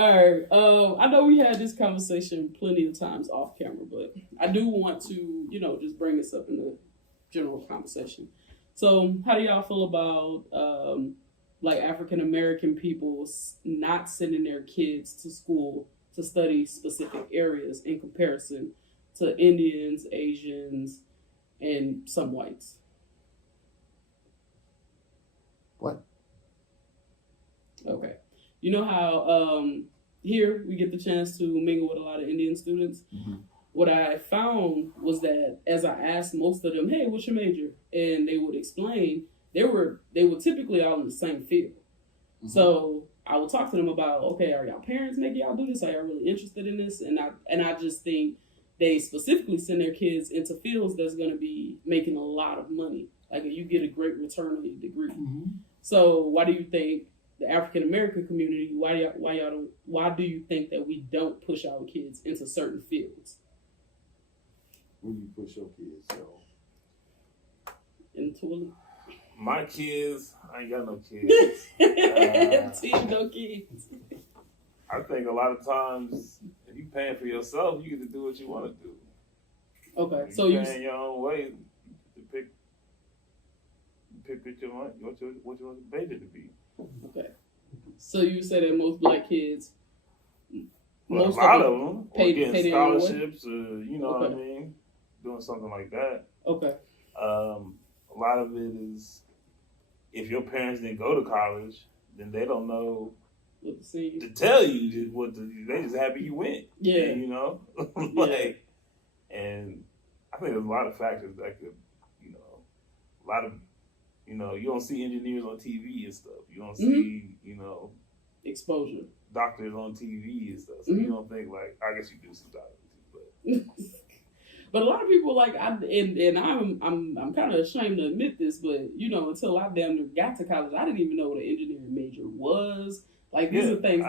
All right. I know we had this conversation plenty of times off camera, but I do want to, just bring this up in the general conversation. So, how do y'all feel about like African American people not sending their kids to school to study specific areas in comparison to Indians, Asians, and some whites? What? Okay. You know how here we get the chance to mingle with a lot of Indian students? Mm-hmm. What I found was that as I asked most of them, hey, what's your major? And they would explain, they were typically all in the same field. Mm-hmm. So I would talk to them about, okay, are y'all parents making y'all do this? Are y'all really interested in this? And I just think they specifically send their kids into fields that's going to be making a lot of money. Like you get a great return on your degree. Mm-hmm. So why do you think the African American community, why do you think that we don't push our kids into certain fields? Where do you push your kids, though? Into my kids, I ain't got no kids. Team no kids. I think a lot of times, if you paying for yourself, you get to do what you want to do. Okay, if so you paying your own way to pick your money, what you want the baby to be. Okay, so you say that most black kids, a lot of them, getting scholarships, or okay. what I mean, doing something like that. Okay. A lot of it is if your parents didn't go to college, then they don't know to tell you they just happy you went. Yeah. And, and I think there's a lot of factors that could, a lot of, you don't see engineers on TV and stuff. You don't see, exposure. Doctors on TV and stuff. So you don't think I guess you do sometimes, but. But a lot of people I'm kind of ashamed to admit this, but until I damn near got to college, I didn't even know what an engineering major was. Like these are things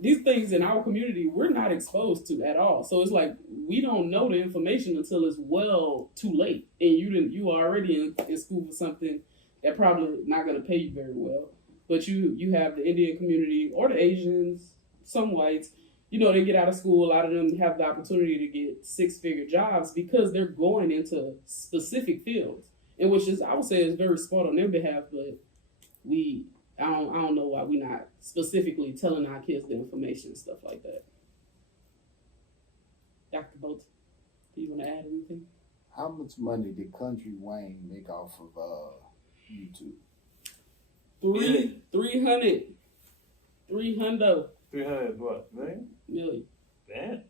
these things in our community we're not exposed to at all. So it's like we don't know the information until it's well too late, and you are already in school for something that probably not going to pay you very well. But you have the Indian community or the Asians, some whites. They get out of school, a lot of them have the opportunity to get 6-figure jobs because they're going into specific fields, and which is, I would say, is very smart on their behalf, but I don't know why we're not specifically telling our kids the information and stuff like that. Dr. Bolton, do you want to add anything? How much money did Country Wayne make off of YouTube? 300. 300 what? Million. Damn.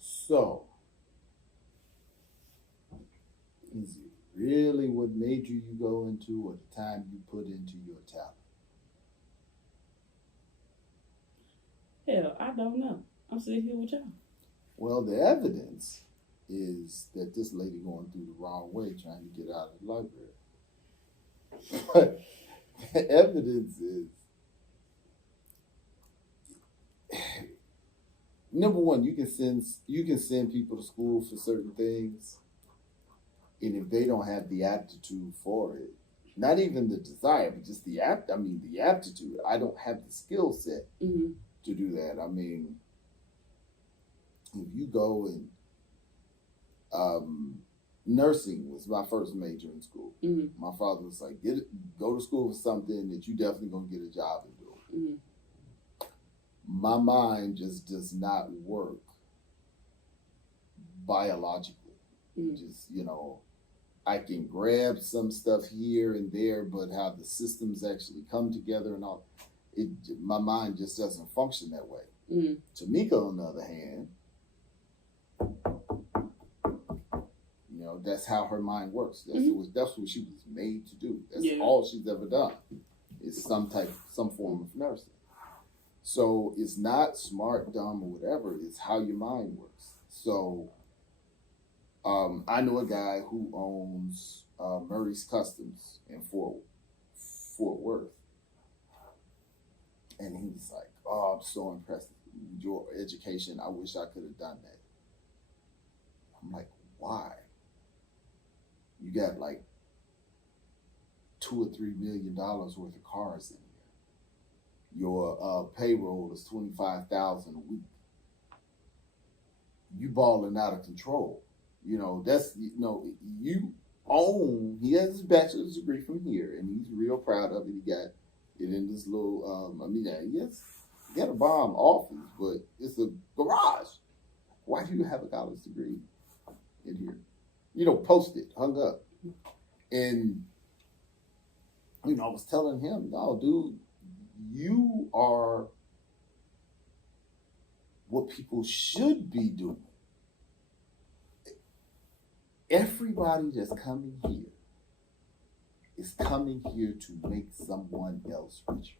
So, is it really what major you go into or the time you put into your talent? Hell, I don't know. I'm sitting here with y'all. Well, the evidence is that this lady going through the wrong way trying to get out of the library. But the evidence is, number one, you can send people to school for certain things, and if they don't have the aptitude for it, not even the desire, but just the aptitude. I don't have the skill set to do that. I mean, if you go and nursing was my first major in school. Mm-hmm. My father was like, go to school for something that you definitely gonna get a job in doing. Mm-hmm. My mind just does not work biologically. Just, I can grab some stuff here and there, but how the systems actually come together and all, my mind just doesn't function that way. Tamika, on the other hand, that's how her mind works. That's what she was made to do. That's all she's ever done is some form of nursing. So it's not smart, dumb, or whatever. It's how your mind works. So I know a guy who owns Murray's Customs in Fort Worth. And he was like, oh, I'm so impressed with your education. I wish I could have done that. I'm like, why? You got like $2 or $3 million worth of cars in here. your payroll is $25,000 a week. You balling out of control. That's you own. He has his bachelor's degree from here, and he's real proud of it. He got it in this little. He got a bomb office, but it's a garage. Why do you have a college degree in here? Posted, hung up, and I was telling him, no, dude, you are what people should be doing. Everybody that's coming here is coming here to make someone else richer.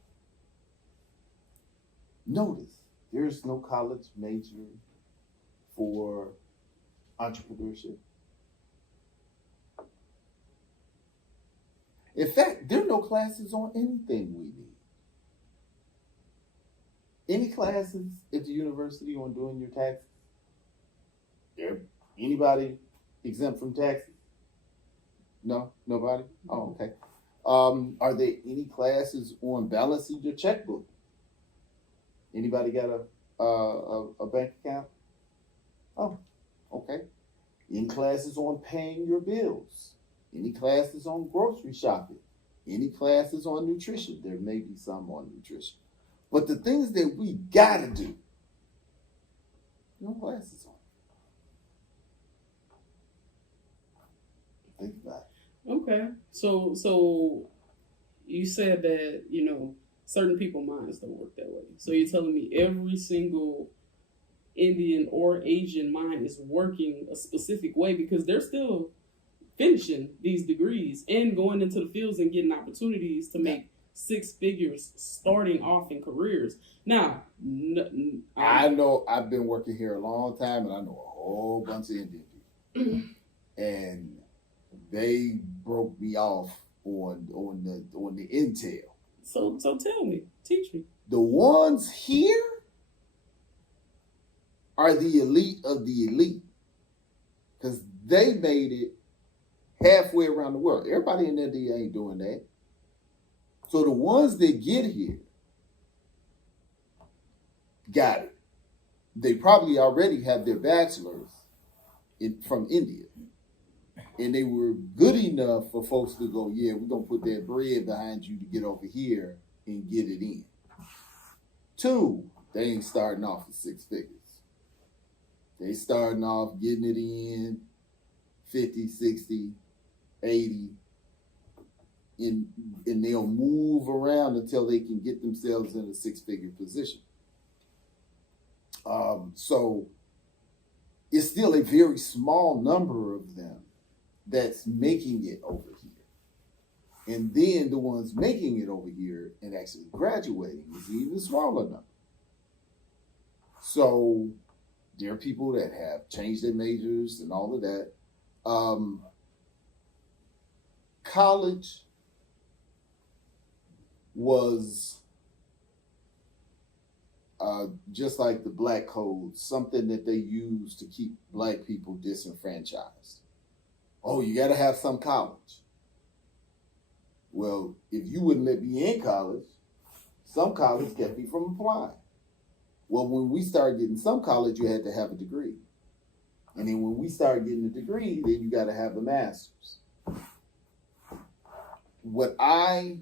Notice, there's no college major for entrepreneurship. In fact, there are no classes on anything we need. Any classes at the university on doing your taxes? Anybody exempt from taxes? No? Nobody? Oh, okay. Are there any classes on balancing your checkbook? Anybody got a bank account? Oh, okay. Any classes on paying your bills? Any classes on grocery shopping? Any classes on nutrition? There may be some on nutrition. But the things that we gotta do, no classes on. Think about it. Okay. So you said that, certain people's minds don't work that way. So you're telling me every single Indian or Asian mind is working a specific way because they're still finishing these degrees and going into the fields and getting opportunities to make six figures starting off in careers. Now, I know I've been working here a long time and I know a whole bunch of Indian people. And they broke me off on the intel. So tell me, teach me. The ones here are the elite of the elite because they made it halfway around the world. Everybody in India ain't doing that. So the ones that get here got it. They probably already have their bachelor's from India. And they were good enough for folks to go, yeah, we're going to put that bread behind you to get over here and get it in. 2, they ain't starting off with 6 figures. They starting off getting it in 50, 60, 80, and they'll move around until they can get themselves in a 6-figure position. So it's still a very small number of them that's making it over here. And then the ones making it over here and actually graduating is an even smaller number. So there are people that have changed their majors and all of that. College was just like the black code, something that they use to keep black people disenfranchised. Oh, you got to have some college. Well, if you wouldn't let me in college, some college kept me from applying. Well, when we started getting some college, you had to have a degree. And then when we started getting a degree, then you got to have a master's. What I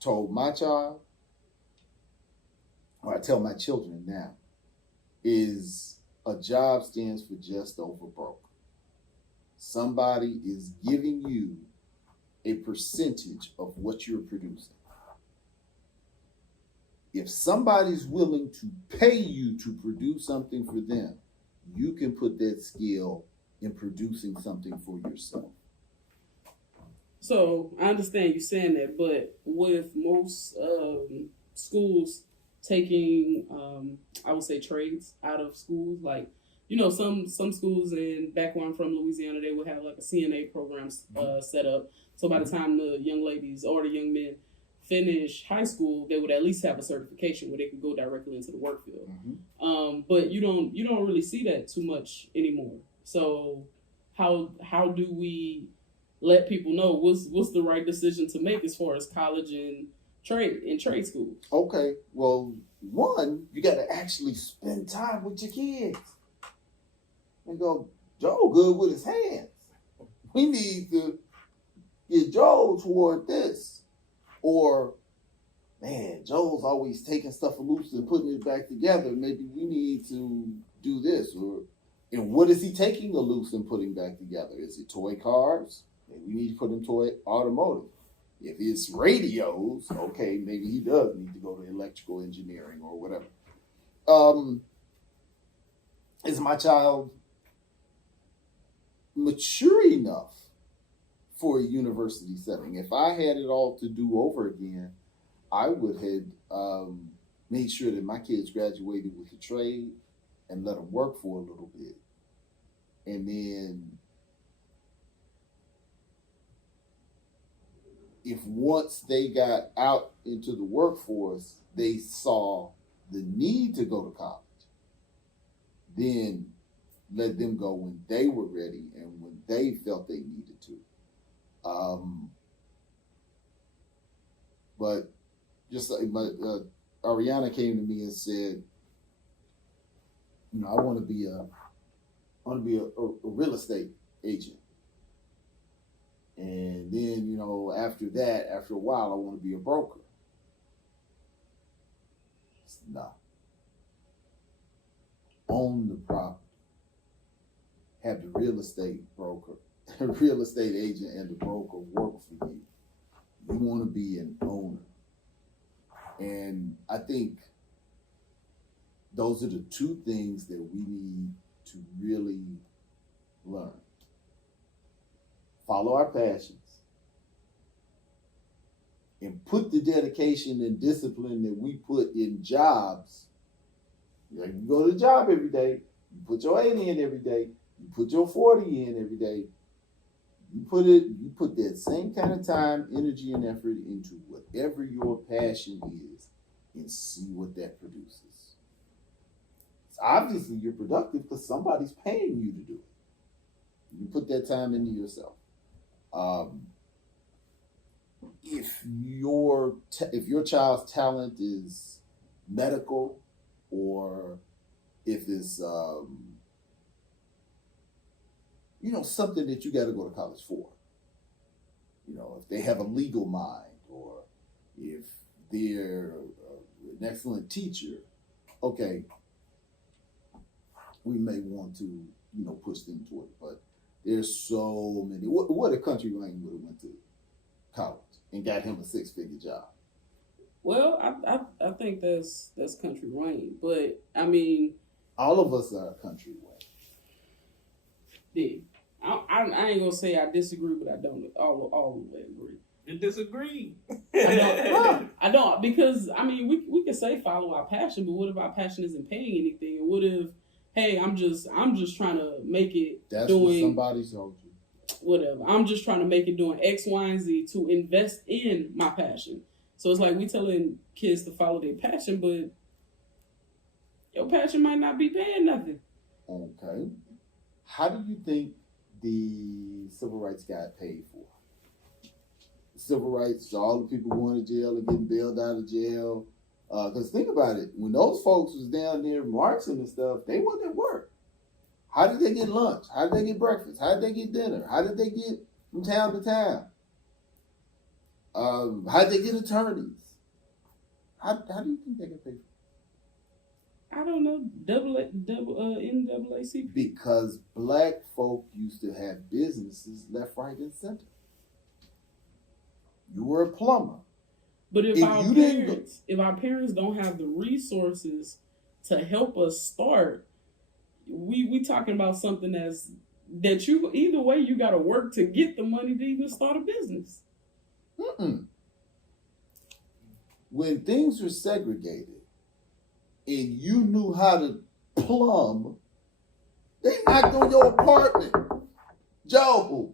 told my child, or I tell my children now, is a job stands for just over broke. Somebody is giving you a percentage of what you're producing. If somebody's willing to pay you to produce something for them, you can put that skill in producing something for yourself. So I understand you saying that, but with most schools taking, I would say, trades out of schools, like, some schools back where I'm from, Louisiana, they would have like a CNA program set up. So by the time the young ladies or the young men finish high school, they would at least have a certification where they could go directly into the work field. Mm-hmm. But you don't really see that too much anymore. So how do we let people know what's the right decision to make as far as college and trade schools. Okay, well, one, you got to actually spend time with your kids and go, Joe good with his hands. We need to get Joe toward this. Or, man, Joe's always taking stuff loose and putting it back together. Maybe we need to do this. And what is he taking loose and putting back together? Is it toy cars? Maybe we need to put him toward automotive. If it's radios, okay, maybe he does need to go to electrical engineering or whatever. Is my child mature enough for a university setting? If I had it all to do over again, I would have made sure that my kids graduated with a trade and let them work for a little bit. And then if once they got out into the workforce, they saw the need to go to college, then let them go when they were ready and when they felt they needed to. But just like Ariana came to me and said, I want to be a real estate agent. And then, after that, after a while, I want to be a broker. No. Own the property. Have the real estate broker, real estate agent and the broker work for you. You want to be an owner. And I think those are the two things that we need to really learn. Follow our passions and put the dedication and discipline that we put in jobs. You go to the job every day, you put your 80 in every day, you put your 40 in every day. You put that same kind of time, energy, and effort into whatever your passion is and see what that produces. Obviously, you're productive because somebody's paying you to do it. You put that time into yourself. If your child's talent is medical, or if it's something that you got to go to college for, if they have a legal mind, or if they're an excellent teacher, okay, we may want to push them toward it. But there's so many. What a country Wayne would have went to college and got him a 6-figure job. Well, I think that's country Wayne, but I mean, all of us are country Wayne. Yeah, I ain't gonna say I disagree, but I don't all the way agree. You disagree? I don't, because I mean we can say follow our passion, but what if our passion isn't paying anything? And what if, hey, I'm just trying to make it. That's what somebody told you. Whatever. I'm just trying to make it doing X, Y, and Z to invest in my passion. So it's like we telling kids to follow their passion, but your passion might not be paying nothing. Okay. How do you think the civil rights got paid for? Civil rights, all the people going to jail and getting bailed out of jail. Because think about it, when those folks was down there marching and stuff, they wasn't at work. How did they get lunch? How did they get breakfast? How did they get dinner? How did they get from town to town? How did they get attorneys? How do you think they get paid for? I don't know. NAACP. Because black folk used to have businesses left, right, and center. You were a plumber. But if our parents don't have the resources to help us start, we talking about something that you either way you got to work to get the money to even start a business. When things were segregated and you knew how to plumb, they knocked on your apartment. Joe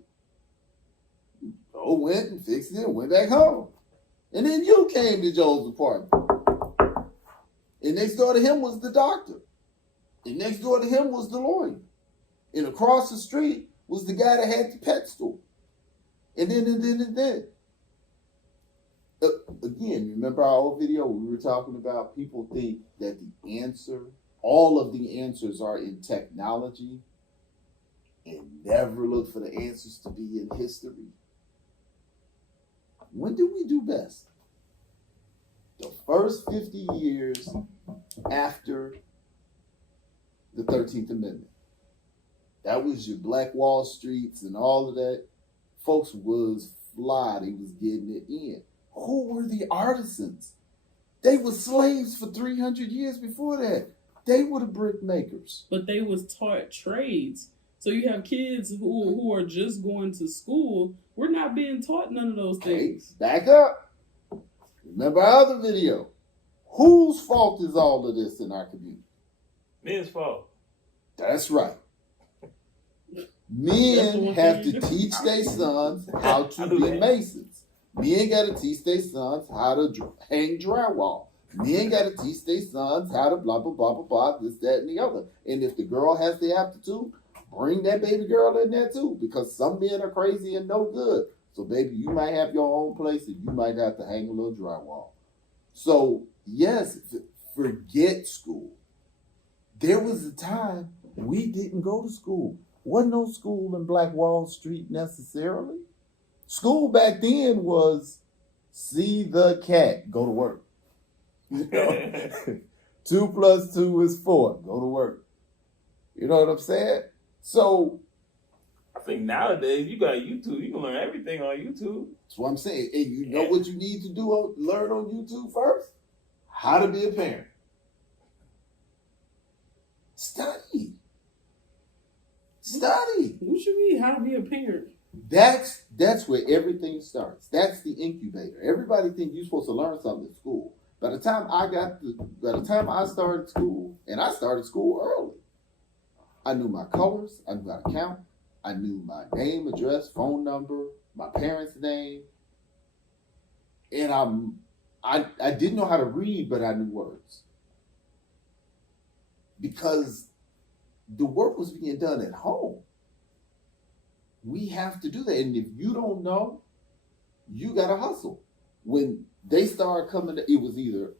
went and fixed it and went back home. And then you came to Joe's apartment. And next door to him was the doctor. And next door to him was the lawyer. And across the street was the guy that had the pet store. And then. again, remember our old video we were talking about people think that all of the answers are in technology and never look for the answers to be in history. When did we do best? The first 50 years after the 13th Amendment. That was your Black Wall Streets and all of that. Folks was fly. They was getting it in. Who were the artisans? They were slaves for 300 years before that. They were the brick makers. But they was taught trades. So you have kids who are just going to school. We're not being taught none of those things. Hey, back up. Remember our other video. Whose fault is all of this in our community? Men's fault. That's right. Men have to teach their sons how to be masons. Men got to teach their sons how to hang drywall. Men got to teach their sons how to blah, blah, blah, blah, blah, this, that, and the other. And if the girl has the aptitude, bring that baby girl in there too, because some men are crazy and no good. So, baby, you might have your own place and you might have to hang a little drywall. So, yes, forget school. There was a time we didn't go to school. Wasn't no school in Black Wall Street necessarily. School back then was see the cat, go to work. 2 + 2 is 4, go to work. You know what I'm saying? So I think nowadays you got YouTube. You can learn everything on YouTube. That's what I'm saying. And you know what you need to do? Learn on YouTube first? How to be a parent. Study. What you mean? How to be a parent? That's where everything starts. That's the incubator. Everybody thinks you're supposed to learn something in school. By the time I started school, and I started school early, I knew my colors. I knew how to count. I knew my name, address, phone number, my parents' name, and I didn't know how to read, but I knew words because the work was being done at home. We have to do that. And if you don't know, you got to hustle. When they started coming, it was either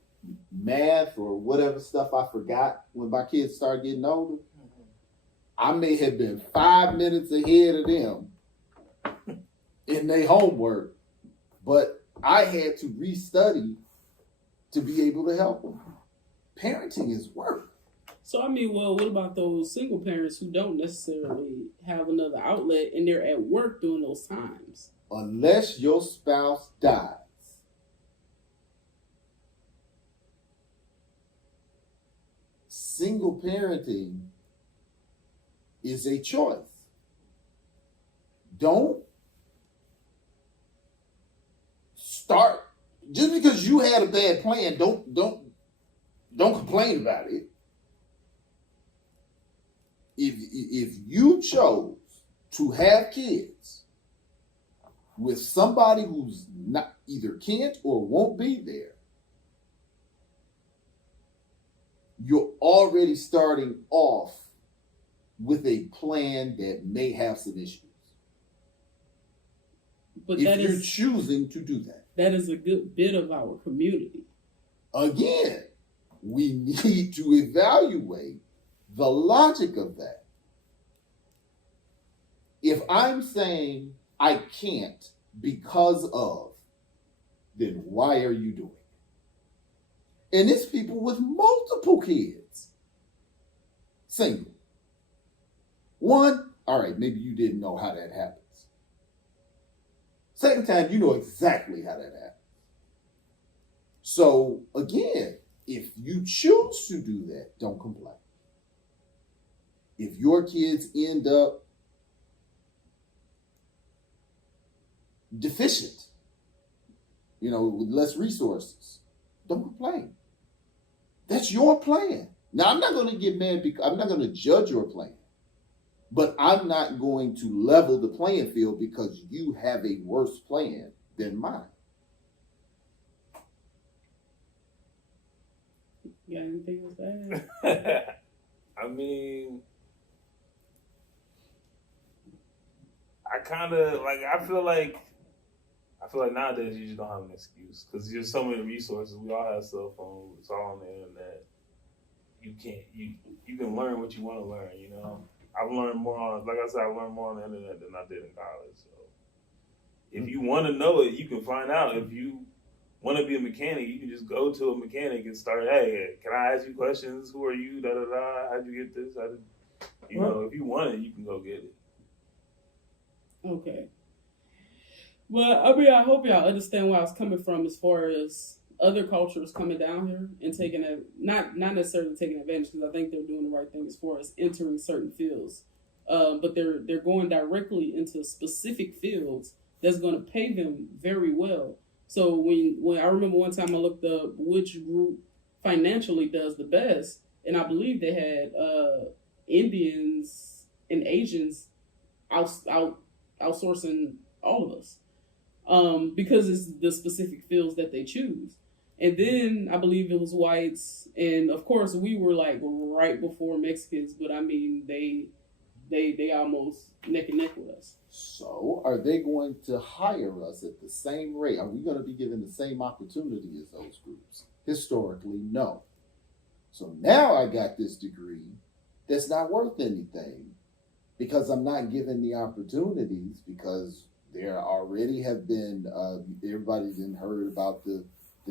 math or whatever stuff I forgot when my kids started getting older. I may have been 5 minutes ahead of them in their homework, but I had to restudy to be able to help them. Parenting is work. So, I mean, well, what about those single parents who don't necessarily have another outlet and they're at work during those times? Unless your spouse dies, single parenting is a choice. Don't start just because you had a bad plan. Don't complain about it. If you chose to have kids with somebody who's not either can't or won't be there, you're already starting off with a plan that may have some issues. But if you're choosing to do that. That is a good bit of our community. Again, we need to evaluate the logic of that. If I'm saying I can't because of, then why are you doing it? And it's people with multiple kids. Single. One, all right, maybe you didn't know how that happens. Second time, you know exactly how that happens. So, again, if you choose to do that, don't complain. If your kids end up deficient, with less resources, don't complain. That's your plan. Now, I'm not going to get mad because I'm not going to judge your plan, but I'm not going to level the playing field because you have a worse plan than mine. You got anything else to add? I mean, I feel like I feel like nowadays you just don't have an excuse because there's so many resources. We all have cell phones. It's all on the internet. You can learn what you want to learn. You know, I've learned more on, like I said, I learned more on the internet than I did in college. So if you want to know it, you can find out. If you want to be a mechanic, you can just go to a mechanic and start. Hey, can I ask you questions? Who are you? Da da da. How'd you get this? You know, if you want it, you can go get it. Okay. Well, I mean, I hope y'all understand where I was coming from as far as other cultures coming down here and taking not necessarily taking advantage, because I think they're doing the right thing as far as entering certain fields, but they're going directly into specific fields that's going to pay them very well. So when I remember one time I looked up which group financially does the best, and I believe they had Indians and Asians outsourcing all of us. Because it's the specific fields that they choose. And then I believe it was whites. And of course we were like right before Mexicans, but I mean, they almost neck and neck with us. So are they going to hire us at the same rate? Are we going to be given the same opportunity as those groups? Historically, no. So now I got this degree that's not worth anything because I'm not given the opportunities, because there already have been, everybody's been heard about the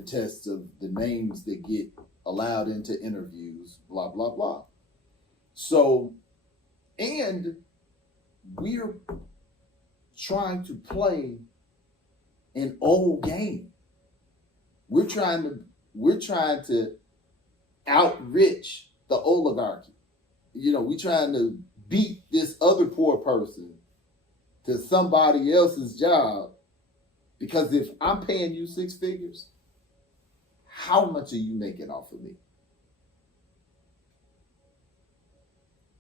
tests of the names that get allowed into interviews, blah, blah, blah. So, and we're trying to play an old game. We're trying to outrich the oligarchy. You know, we're trying to beat this other poor person to somebody else's job, because if I'm paying you 6 figures, how much are you making off of me?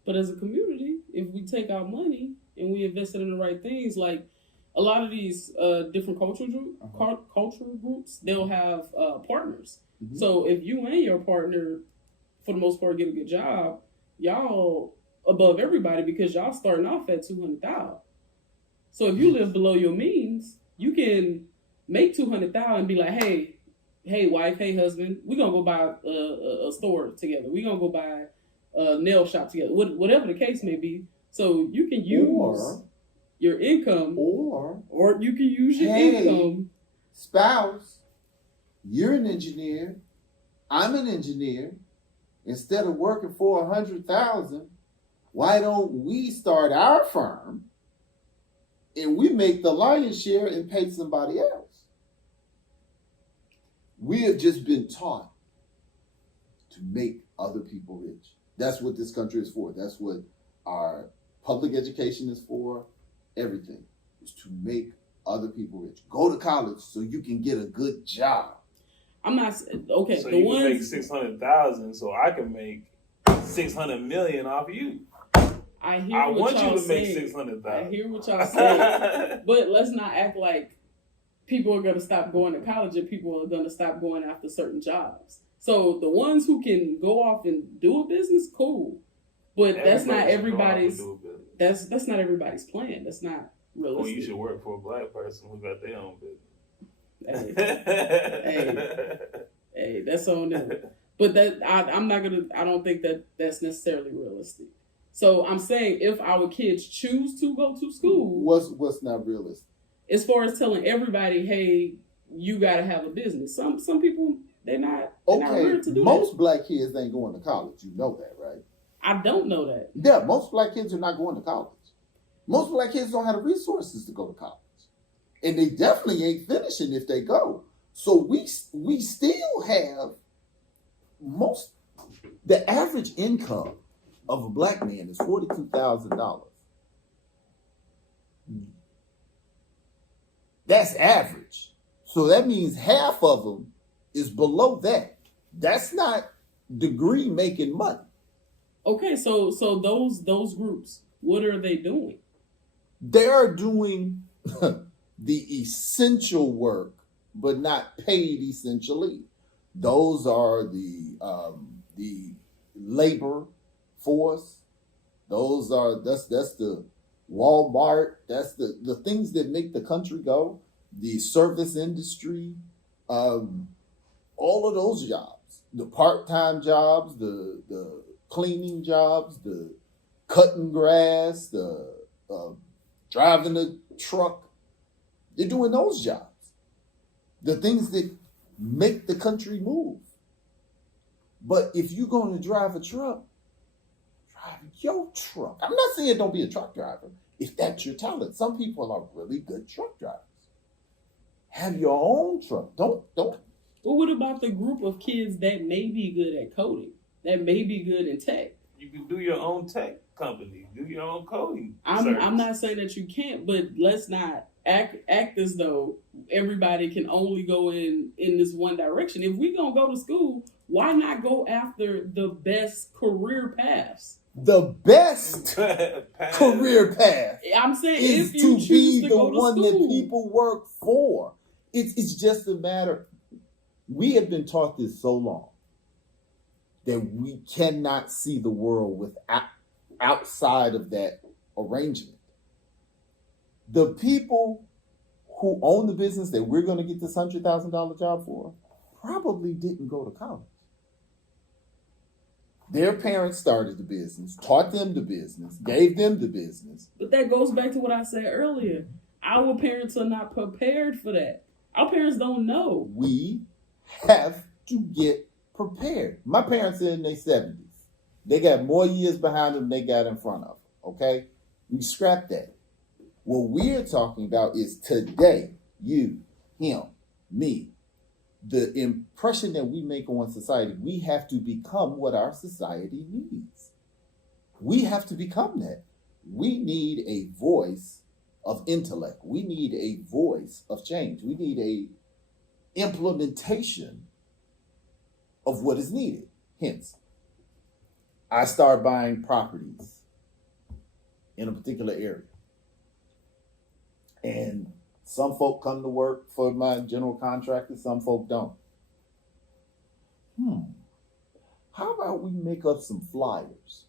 But as a community, if we take our money and we invest it in the right things, like a lot of these different cultural groups, they'll have partners. Mm-hmm. So if you and your partner, for the most part, get a good job, y'all above everybody because y'all starting off at $200,000. So if you live below your means, you can make $200,000 and be like, hey, wife, hey, husband, we're going to go buy a store together. We're going to go buy a nail shop together, whatever the case may be. So you can use your income, or you can use your income. Spouse, you're an engineer. I'm an engineer. Instead of working for $100,000, why don't we start our firm? And we make the lion's share and pay somebody else. We have just been taught to make other people rich. That's what this country is for. That's what our public education is for. Everything is to make other people rich. Go to college so you can get a good job. I'm not okay. So you can make $600,000, so I can make $600 million off of you. I want you to make $600,000. I hear what y'all saying, but let's not act like people are going to stop going to college and people are going to stop going after certain jobs. So the ones who can go off and do a business, cool, but that's not everybody's. That's not everybody's plan. That's not realistic. Well, you should work for a black person who got their own business. Hey, that's on them. But I don't think that that's necessarily realistic. So I'm saying if our kids choose to go to school, what's not realistic? As far as telling everybody, hey, you got to have a business. Some people they're not ready to do most black kids ain't going to college. You know that, right? I don't know that. Yeah, most black kids are not going to college. Most black kids don't have the resources to go to college, and they definitely ain't finishing if they go. So we still have the average income of a black man is $42,000. That's average. So that means half of them is below that. That's not degree making money. Okay, so those groups, what are they doing? They are doing the essential work, but not paid essentially. Those are the labor force. That's the Walmart. That's the things that make the country go. the service industry, all of those jobs, the part-time jobs, the cleaning jobs, the cutting grass, the driving a truck, they're doing those jobs. The things that make the country move. But if you're going to drive a truck, drive your truck. I'm not saying don't be a truck driver if that's your talent. Some people are really good truck drivers. Have your own truck. Don't. Well, what about the group of kids that may be good at coding, that may be good in tech? You can do your own tech company, do your own coding. I'm not saying that you can't, but let's not act as though everybody can only go in this one direction. If we gonna go to school, why not go after the best career paths? The best career path I'm saying is if you to choose be to the go to one school. that people work for. It's just a matter. We have been taught this so long that we cannot see the world outside of that arrangement. The people who own the business that we're going to get this $100,000 job for probably didn't go to college. Their parents started the business, taught them the business, gave them the business. But that goes back to what I said earlier. Our parents are not prepared for that. Our parents don't know. We have to get prepared. My parents are in their 70s. They got more years behind them than they got in front of them, okay? We scrap that. What we're talking about is today, you, him, me. The impression that we make on society, we have to become what our society needs. We have to become that. We need a voice of intellect. We need a voice of change. We need a implementation of what is needed. Hence, I start buying properties in a particular area. And some folk come to work for my general contractor, some folk don't. How about we make up some flyers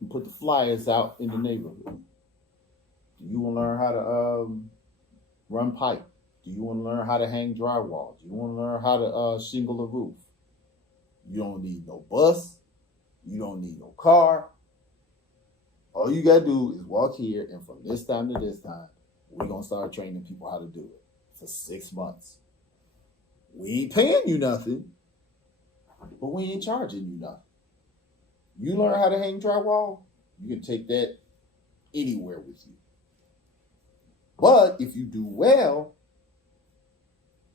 and put the flyers out in the neighborhood? Do you want to learn how to run pipe? Do you want to learn how to hang drywall? Do you want to learn how to shingle a roof? You don't need no bus. You don't need no car. All you got to do is walk here, and from this time to this time, we're going to start training people how to do it for 6 months. We ain't paying you nothing, but we ain't charging you nothing. You learn how to hang drywall, you can take that anywhere with you. But if you do well,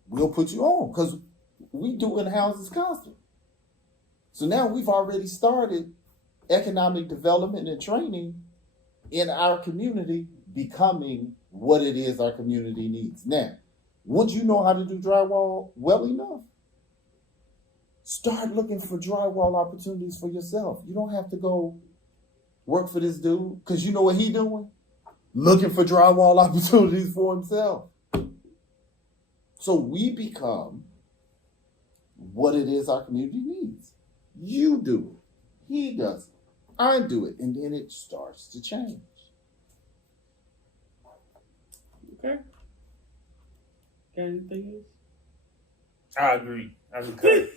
we'll put you on because we do in houses constantly. So now we've already started economic development and training in our community becoming what it is our community needs. Now, once you know how to do drywall well enough, start looking for drywall opportunities for yourself. You don't have to go work for this dude because you know what he's doing? Looking for drywall opportunities for himself. So we become what it is our community needs. You do it. He does it. I do it. And then it starts to change. Okay. Got anything else? I agree. I concur.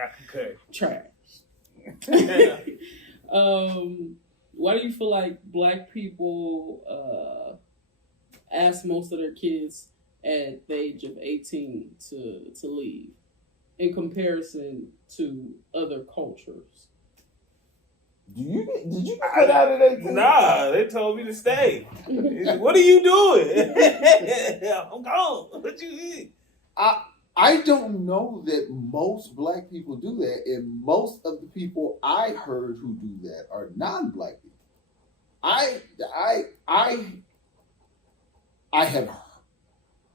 I concur. Trash. Why do you feel like Black people ask most of their kids at the age of 18 to leave in comparison to other cultures? Did you get out of that? Nah, they told me to stay. What are you doing? I'm gone. What you eat? I don't know that most Black people do that, and most of the people I heard who do that are non-Black people. I have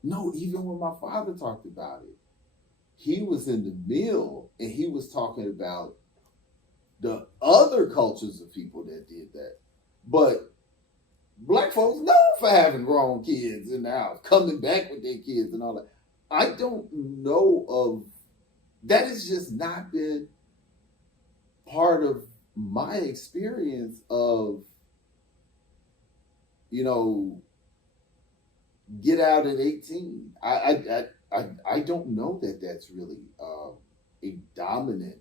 no, even when my father talked about it, he was in the mill and he was talking about the other cultures of people that did that. But Black folks known for having grown kids in the house, coming back with their kids and all that. I don't know of, that has just not been part of my experience of, get out at 18. I don't know that that's really a dominant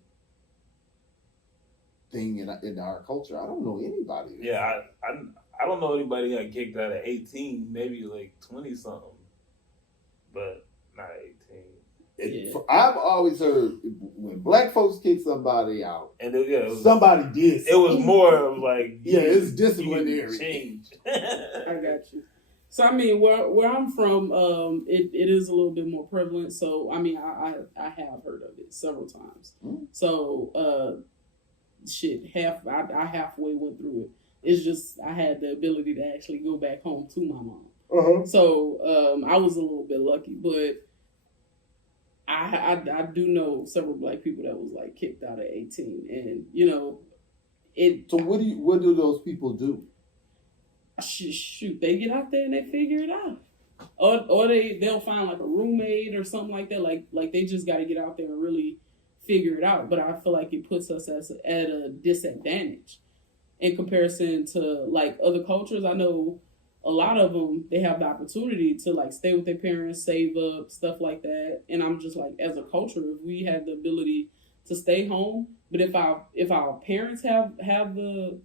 thing in our culture. I don't know anybody. Yeah, I don't know anybody got kicked out at 18, maybe like 20 something, but not 18. I've always heard when black folks kick somebody out, and it was, somebody did. It was more of like it's disciplinary change. I got you. So I mean, where I'm from, it is a little bit more prevalent. So I mean, I have heard of it several times. So I halfway went through it. It's just I had the ability to actually go back home to my mom. So I was a little bit lucky, but I do know several black people that was like kicked out at 18, and you know it. So what do those people do? Shoot, they get out there and they figure it out, or they'll find like a roommate or something like that. Like they just got to get out there and really figure it out. But I feel like it puts us at a disadvantage in comparison to like other cultures. I know a lot of them, they have the opportunity to like stay with their parents, save up, stuff like that. And I'm just like, as a culture, if we had the ability to stay home, but if our parents have the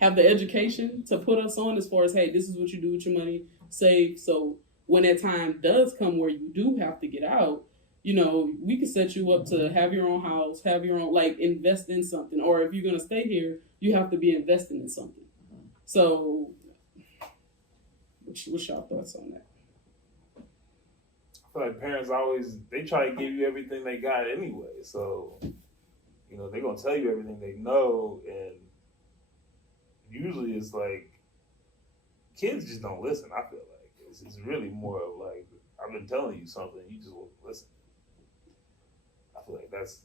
education to put us on as far as, hey, this is what you do with your money, save. So when that time does come where you do have to get out, you know, we can set you up to have your own house, have your own, like, invest in something. Or if you're going to stay here, you have to be investing in something. So what's your thoughts on that? I feel like parents they try to give you everything they got anyway. So, you know, they're going to tell you everything they know, and usually it's like kids just don't listen. I feel like it's really more of like, I've been telling you something, you just won't listen. I feel like that's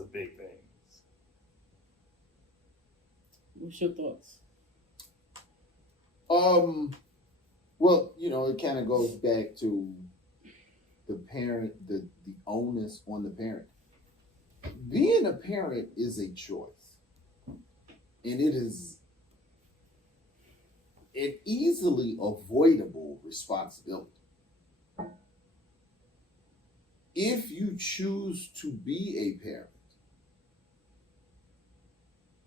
a big thing. What's your thoughts? Well, you know, it kind of goes back to the parent, the onus on the parent. Being a parent is a choice, and it is an easily avoidable responsibility. If you choose to be a parent,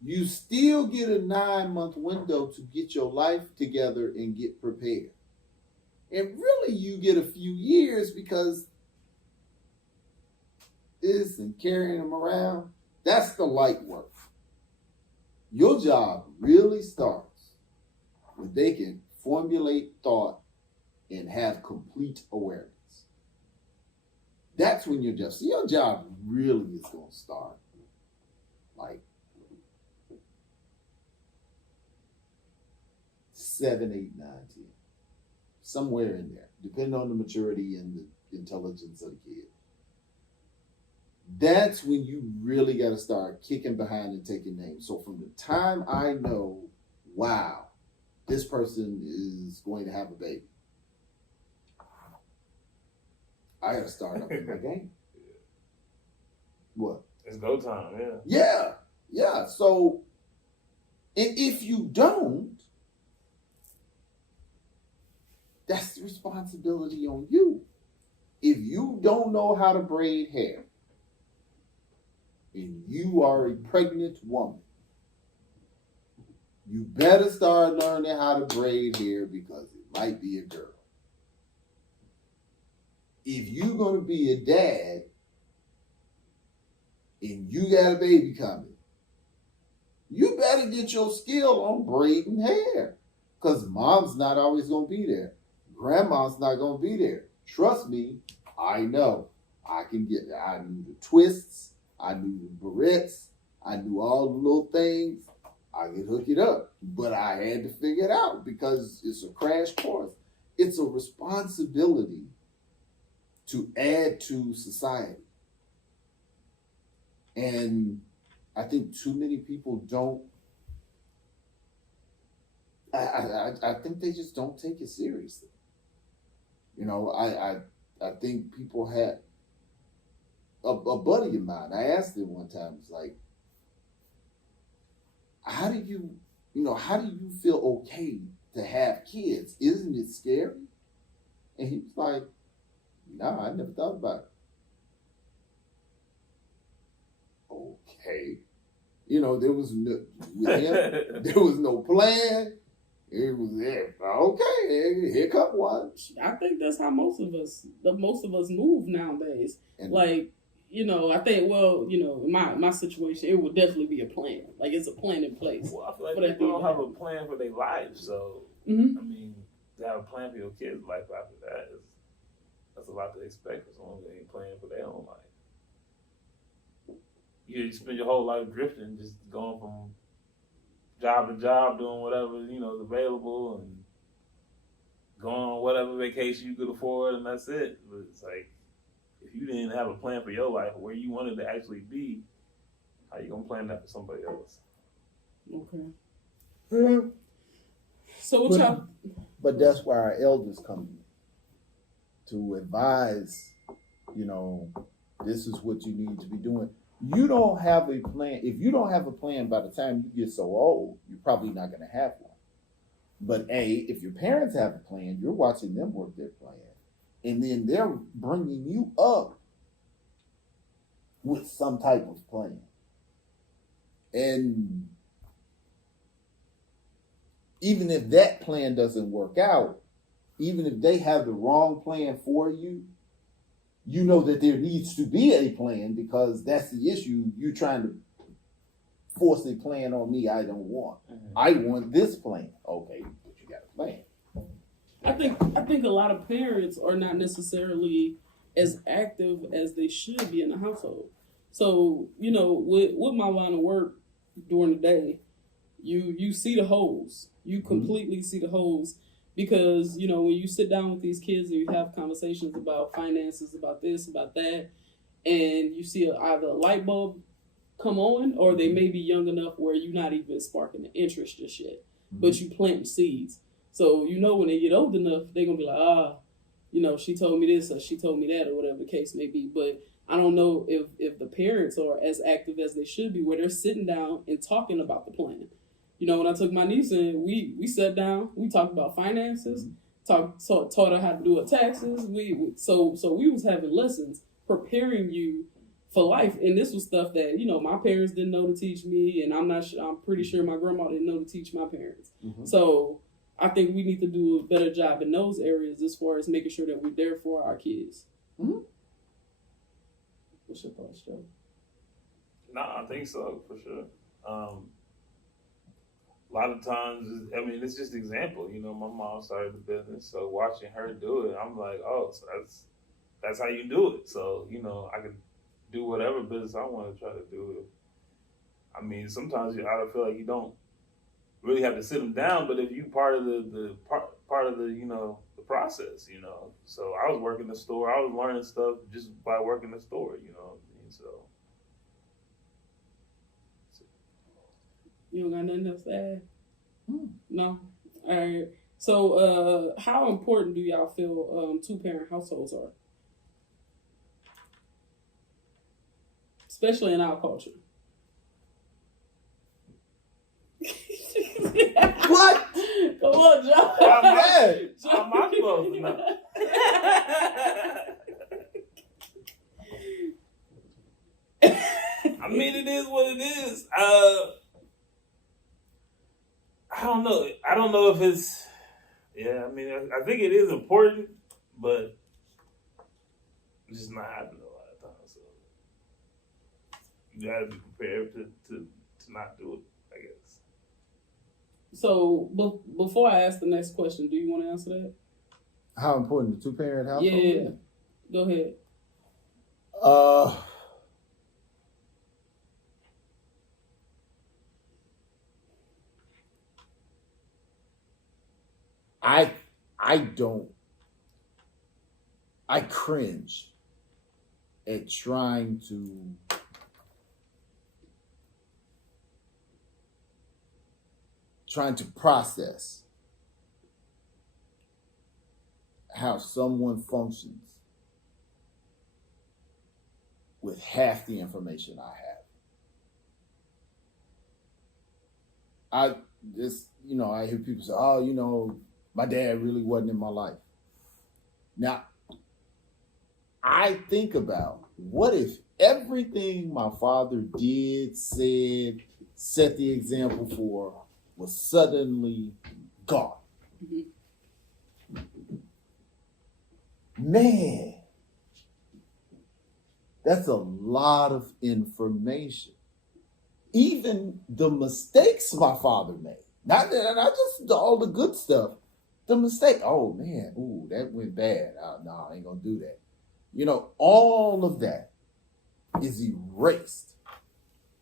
you still get a 9-month window to get your life together and get prepared. And really, you get a few years because this and carrying them around, that's the light work. Your job really starts when they can formulate thought and have complete awareness. That's when your job really is going to start. Like 7, 8, 9, 10. Somewhere in there, depending on the maturity and the intelligence of the kid. That's when you really got to start kicking behind and taking names. So from the time I know, wow, this person is going to have a baby, I got to start up in my game. What? It's go time, yeah. Yeah. So, and if you don't, that's the responsibility on you. If you don't know how to braid hair, and you are a pregnant woman, you better start learning how to braid hair because it might be a girl. If you're going to be a dad and you got a baby coming, you better get your skill on braiding hair because mom's not always going to be there. Grandma's not going to be there. Trust me, I know. I knew the twists. I knew the barrettes. I knew all the little things. I could hook it up. But I had to figure it out because it's a crash course. It's a responsibility to add to society. And I think too many people don't. I think they just don't take it seriously. You know, I think people had a buddy of mine. I asked him one time, it's like, how do you feel okay to have kids. Isn't it scary? And he was like, nah, I never thought about it. Okay. There was no, with him, there was no plan. It was there. Okay, here come one. I think that's how most of us move nowadays. And I think, in my situation, it would definitely be a plan. Like, it's a plan in place. Well, I feel like people don't have a plan for their life. So, I mean, to have a plan for your kids' life after that's a lot to expect for someone who ain't planning for their own life. You spend your whole life drifting, just going from job to job, doing whatever, is available, and going on whatever vacation you could afford, and that's it. But it's like, if you didn't have a plan for your life, where you wanted to actually be, how you gonna plan that for somebody else? Okay. Mm-hmm. So what y'all? But that's why our elders come to advise, this is what you need to be doing. You don't have a plan. If you don't have a plan by the time you get so old, you're probably not going to have one. But if your parents have a plan, you're watching them work their plan. And then they're bringing you up with some type of plan. And even if that plan doesn't work out, even if they have the wrong plan for you, you know that there needs to be a plan, because that's the issue. You're trying to force a plan on me I don't want. Mm-hmm. I want this plan. Okay, but you got a plan. I think a lot of parents are not necessarily as active as they should be in the household. So, with my line of work during the day, you see the holes. You completely see the holes. Because, when you sit down with these kids and you have conversations about finances, about this, about that, and you see either a light bulb come on, or they may be young enough where you're not even sparking the interest just yet, but you plant seeds. So, when they get old enough, they're going to be like, she told me this or she told me that, or whatever the case may be. But I don't know if the parents are as active as they should be, where they're sitting down and talking about the plan. When I took my niece in, we sat down, we talked about finances, taught her how to do her taxes. So we was having lessons preparing you for life, and this was stuff that my parents didn't know to teach me, and I'm pretty sure my grandma didn't know to teach my parents. Mm-hmm. So I think we need to do a better job in those areas as far as making sure that we're there for our kids. Mm-hmm. What's your thoughts, Joe? No, I think so, for sure. A lot of times, it's just example. My mom started the business, so watching her do it, I'm like, oh, so that's how you do it. So, I can do whatever business I want to try to do. Sometimes I feel like you don't really have to sit them down, but if you part of the process, So I was working the store, I was learning stuff just by working the store, So. You don't got nothing else to add? No? All right. So, how important do y'all feel two-parent households are? Especially in our culture. What? Come on, John. How am I supposed to know? It is what it is. I don't know. I don't know if it's. Yeah, I think it is important, but it's just not happening a lot of times. So you gotta be prepared to not do it, I guess. So before I ask the next question, do you want to answer that? How important the two-parent household? Yeah. Go ahead. I cringe at trying to process how someone functions with half the information I have. this, I hear people say, oh, my dad really wasn't in my life. Now, I think about what if everything my father did, said, set the example for was suddenly gone. Man, that's a lot of information. Even the mistakes my father made, not just all the good stuff, the mistake. Oh man, ooh, that went bad. No, I ain't gonna do that. All of that is erased,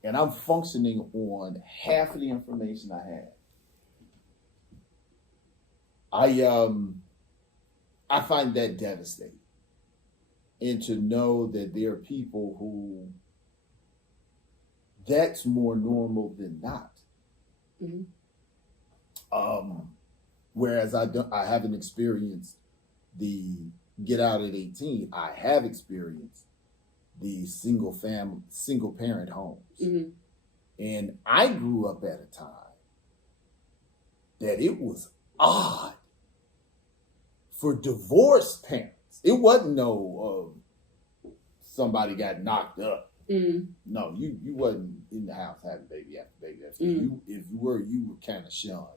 and I'm functioning on half of the information I have. I find that devastating, and to know that there are people who that's more normal than not. Mm-hmm. Whereas I haven't experienced the get out at 18. I have experienced the single parent homes. Mm-hmm. And I grew up at a time that it was odd for divorced parents. It wasn't no somebody got knocked up. Mm-hmm. No, you wasn't in the house having baby after baby after. Mm-hmm. If you were kind of shunned.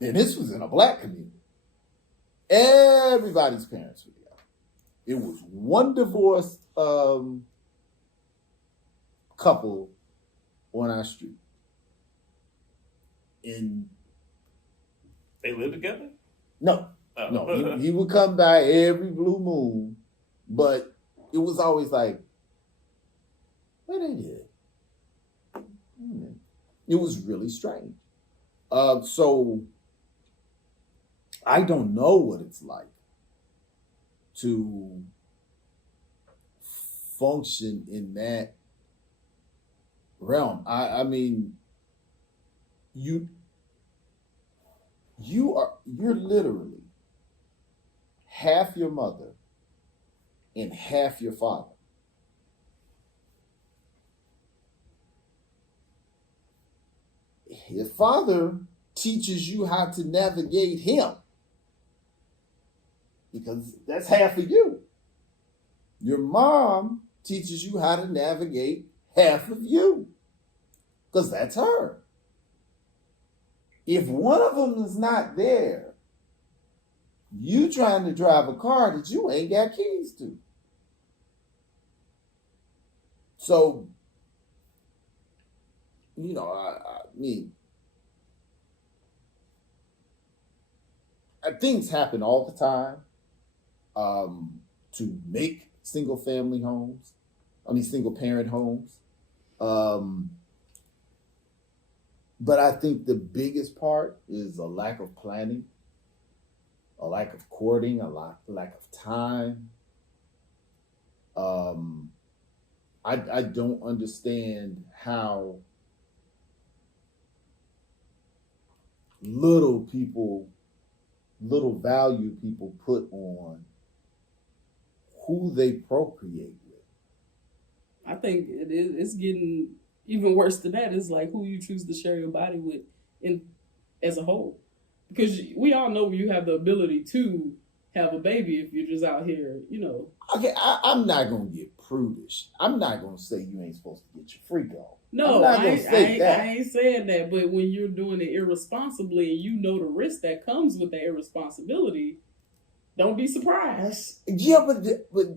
And this was in a black community. Everybody's parents were together. It was one divorced couple on our street. And they lived together? No. No. He would come by every blue moon, but it was always like, what they did? It was really strange. So I don't know what it's like to function in that realm. I mean, you're literally half your mother and half your father. Your father teaches you how to navigate him because that's half of you. Your mom teaches you how to navigate half of you because that's her. If one of them is not there, you trying to drive a car that you ain't got keys to. So, I mean, things happen all the time to make single parent homes. But I think the biggest part is a lack of planning, a lack of courting, a lack of time. I don't understand how little value people put on who they procreate with. I think it's getting even worse than that. It's like who you choose to share your body with as a whole. Because we all know you have the ability to have a baby if you're just out here, Okay, I'm not going to get prudish. I'm not going to say you ain't supposed to get your freak on. No, I ain't saying that. But when you're doing it irresponsibly and you know the risk that comes with that irresponsibility, don't be surprised. Yeah, but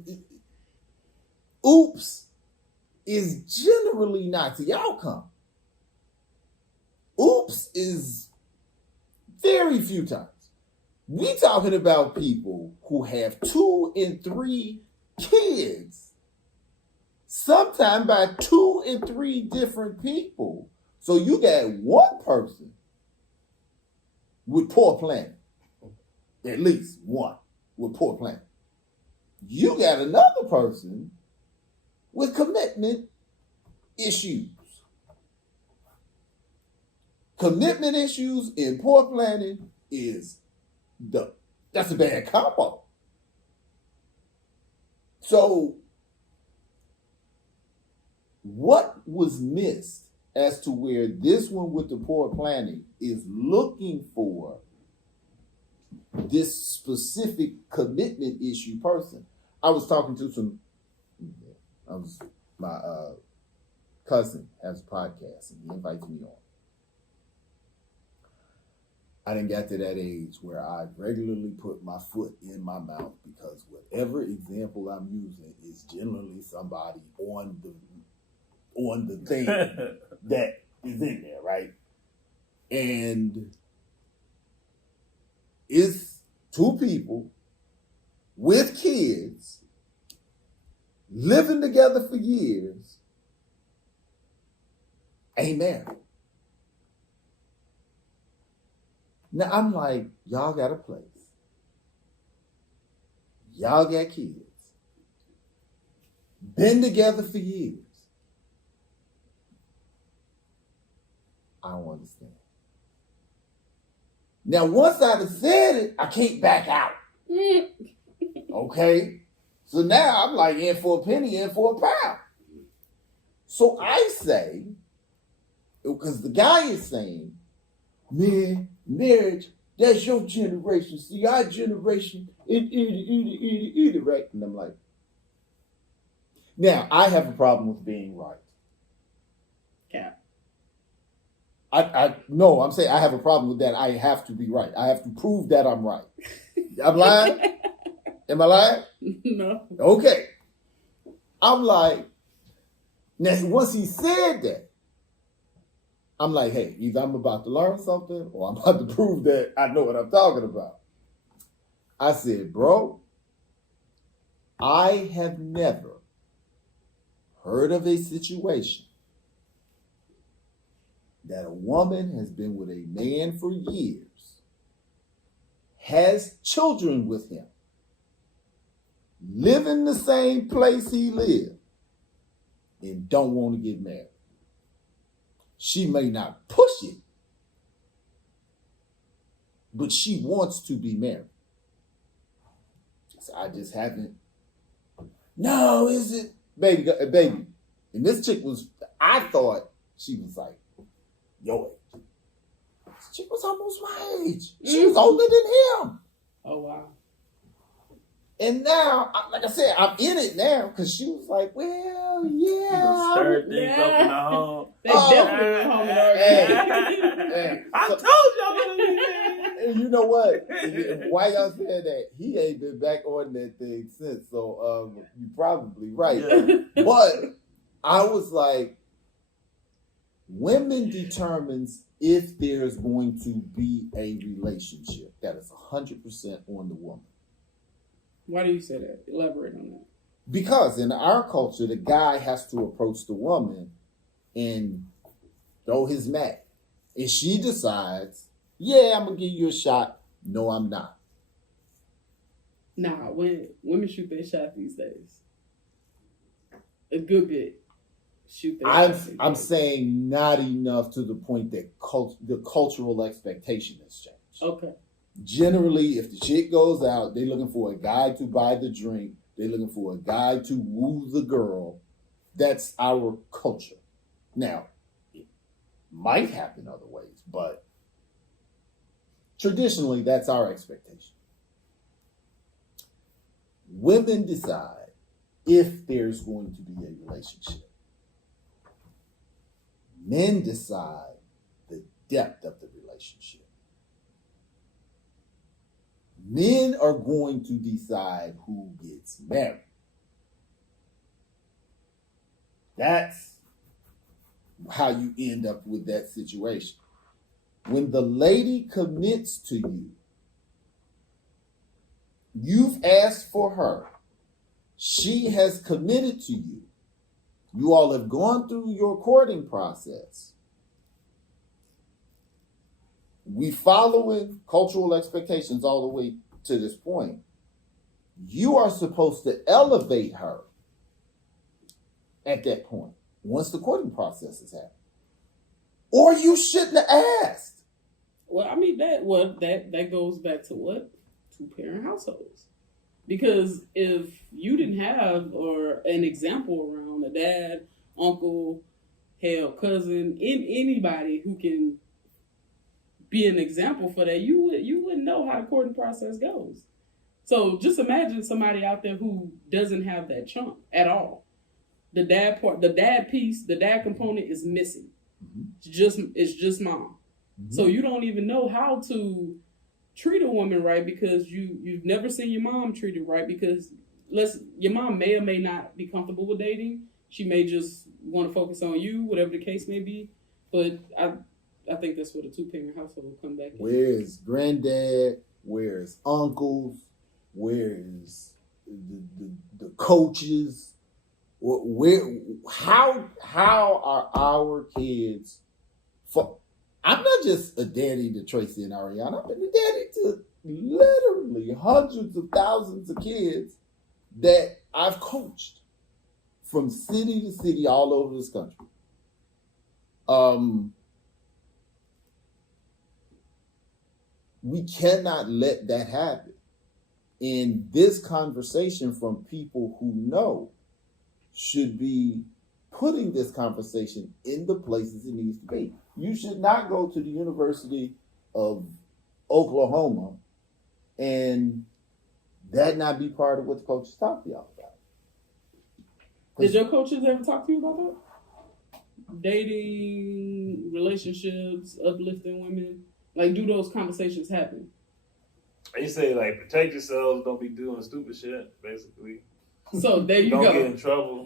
oops is generally not the outcome. Oops is very few times. We talking about people who have 2 and 3 kids, sometimes by 2 and 3 different people. So you got one person with poor planning, at least one with poor planning. You got another person with commitment issues. Commitment issues and poor planning that's a bad combo. So what was missed as to where this one with the poor planning is looking for this specific commitment issue person. I was talking to my cousin has a podcast and he invites me on. I didn't get to that age where I regularly put my foot in my mouth because whatever example I'm using is generally somebody on the thing that is in there, right? And it's two people with kids living together for years, ain't married. Now I'm like, y'all got a place. Y'all got kids. Been together for years. I don't understand. Now, once I've said it, I can't back out. Okay? So now I'm like, in for a penny, in for a pound. So I say, because the guy is saying, man, marriage, that's your generation. See, our generation, it, right? And I'm like, now, I have a problem with being right. Yeah. No, I'm saying I have a problem with that. I have to be right. I have to prove that I'm right. I'm lying? Am I lying? No. Okay. I'm like, now once he said that, I'm like, hey, either I'm about to learn something or I'm about to prove that I know what I'm talking about. I said, bro, I have never heard of a situation that a woman has been with a man for years, has children with him, live in the same place he lived, and don't want to get married. She may not push it, but she wants to be married. So I just haven't. No, is it? Baby. And this chick was, I thought she was like, your age. This chick was almost my age. She was older than him. Oh, wow. And now, like I said, I'm in it now because she was like, well, yeah. Stir things up in the home. They definitely went home and Hey, I so, told y'all. and you know what? Why y'all said that? He ain't been back on that thing since. So you're probably right. Yeah. But I was like, women determines if there's going to be a relationship. That is 100% on the woman. Why do you say that? Elaborate on that. Because in our culture, the guy has to approach the woman and throw his mat. And she decides, yeah, I'm going to give you a shot. No, I'm not. Nah, when women shoot their shot these days, a good bit shoot their shot. I'm saying not enough to the point that the cultural expectation has changed. Okay. Generally, if the chick goes out, they're looking for a guy to buy the drink. They're looking for a guy to woo the girl. That's our culture. Now, it might happen other ways, but traditionally, that's our expectation. Women decide if there's going to be a relationship. Men decide the depth of the relationship. Men are going to decide who gets married. That's how you end up with that situation. When the lady commits to you, you've asked for her. She has committed to you. You all have gone through your courting process. We following cultural expectations all the way to this point. You are supposed to elevate her at that point, once the courting process has happened. Or you shouldn't have asked. Well, I mean, that goes back to what? Two-parent households. Because if you didn't have or an example around a dad, uncle, hell, cousin, anybody who can be an example for that, you wouldn't know how the courting process goes. So just imagine somebody out there who doesn't have that chunk at all. The dad component is missing. It's just mom. So you don't even know how to treat a woman right because you've never seen your mom treated right because your mom may or may not be comfortable with dating. She may just want to focus on you, whatever the case may be. But I think that's where the 2-parent household will come back in. Where's granddad? Where's uncles? Where's the coaches? How are our kids? I'm not just a daddy to Tracy and Ariana. I've been a daddy to literally hundreds of thousands of kids that I've coached from city to city all over this country. We cannot let that happen. And this conversation from people who know should be putting this conversation in the places it needs to be. You should not go to the University of Oklahoma and that not be part of what the coaches talk to y'all about. Did your coaches ever talk to you about that? Dating, relationships, uplifting women? Like, do those conversations happen? They say, like, protect yourselves, don't be doing stupid shit, basically. So there you don't go. Don't get in trouble.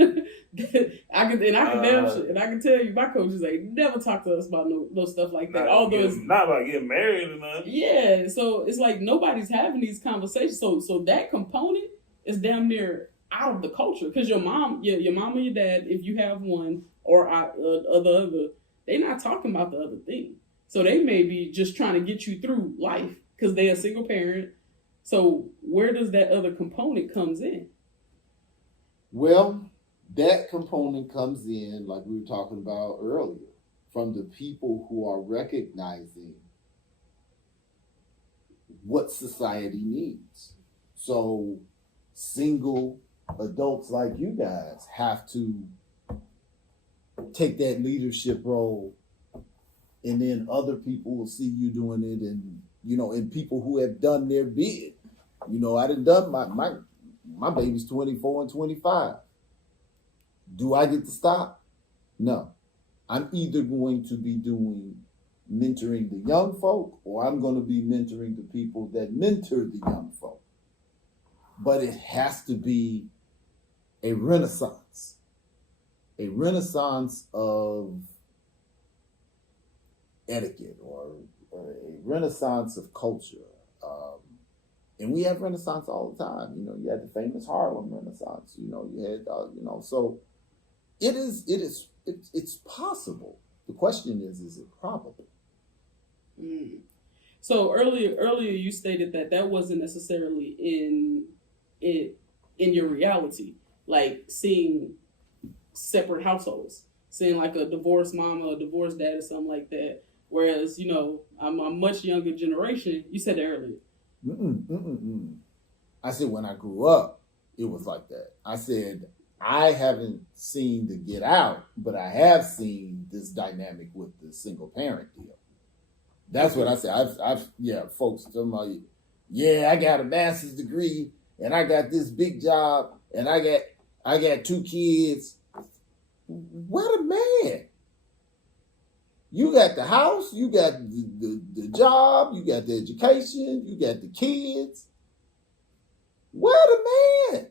I can tell you, my coaches ain't never talk to us about no stuff like that. Not about getting married or nothing. Yeah, so it's like nobody's having these conversations. So that component is damn near out of the culture because your mom or your dad, if you have one, or other, they're not talking about the other thing. So they may be just trying to get you through life because they're a single parent. So where does that other component comes in? Well, that component comes in, like we were talking about earlier, from the people who are recognizing what society needs. So single adults like you guys have to take that leadership role, and then other people will see you doing it, and people who have done their bid. I done my baby's 24 and 25. Do I get to stop? No. I'm either going to be mentoring the young folk, or I'm going to be mentoring the people that mentor the young folk. But it has to be a renaissance of etiquette or a renaissance of culture. And we have renaissance all the time. You had the famous Harlem Renaissance. You had, so it's possible. The question is it probable? So earlier you stated that wasn't necessarily in your reality, like seeing separate households, seeing like a divorced mom or a divorced dad or something like that. Whereas, I'm a much younger generation. You said that earlier. I said when I grew up, it was like that. I said I haven't seen the Get Out, but I have seen this dynamic with the single parent deal. That's what I said. I've folks talking about, I got a master's degree and I got this big job and I got 2 kids. What a man. You got the house, you got the job, you got the education, you got the kids. What a man.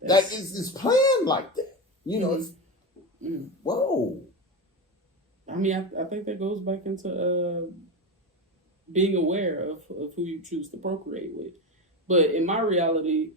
Like, it's planned like that. Whoa. I mean, I think that goes back into being aware of who you choose to procreate with. But in my reality,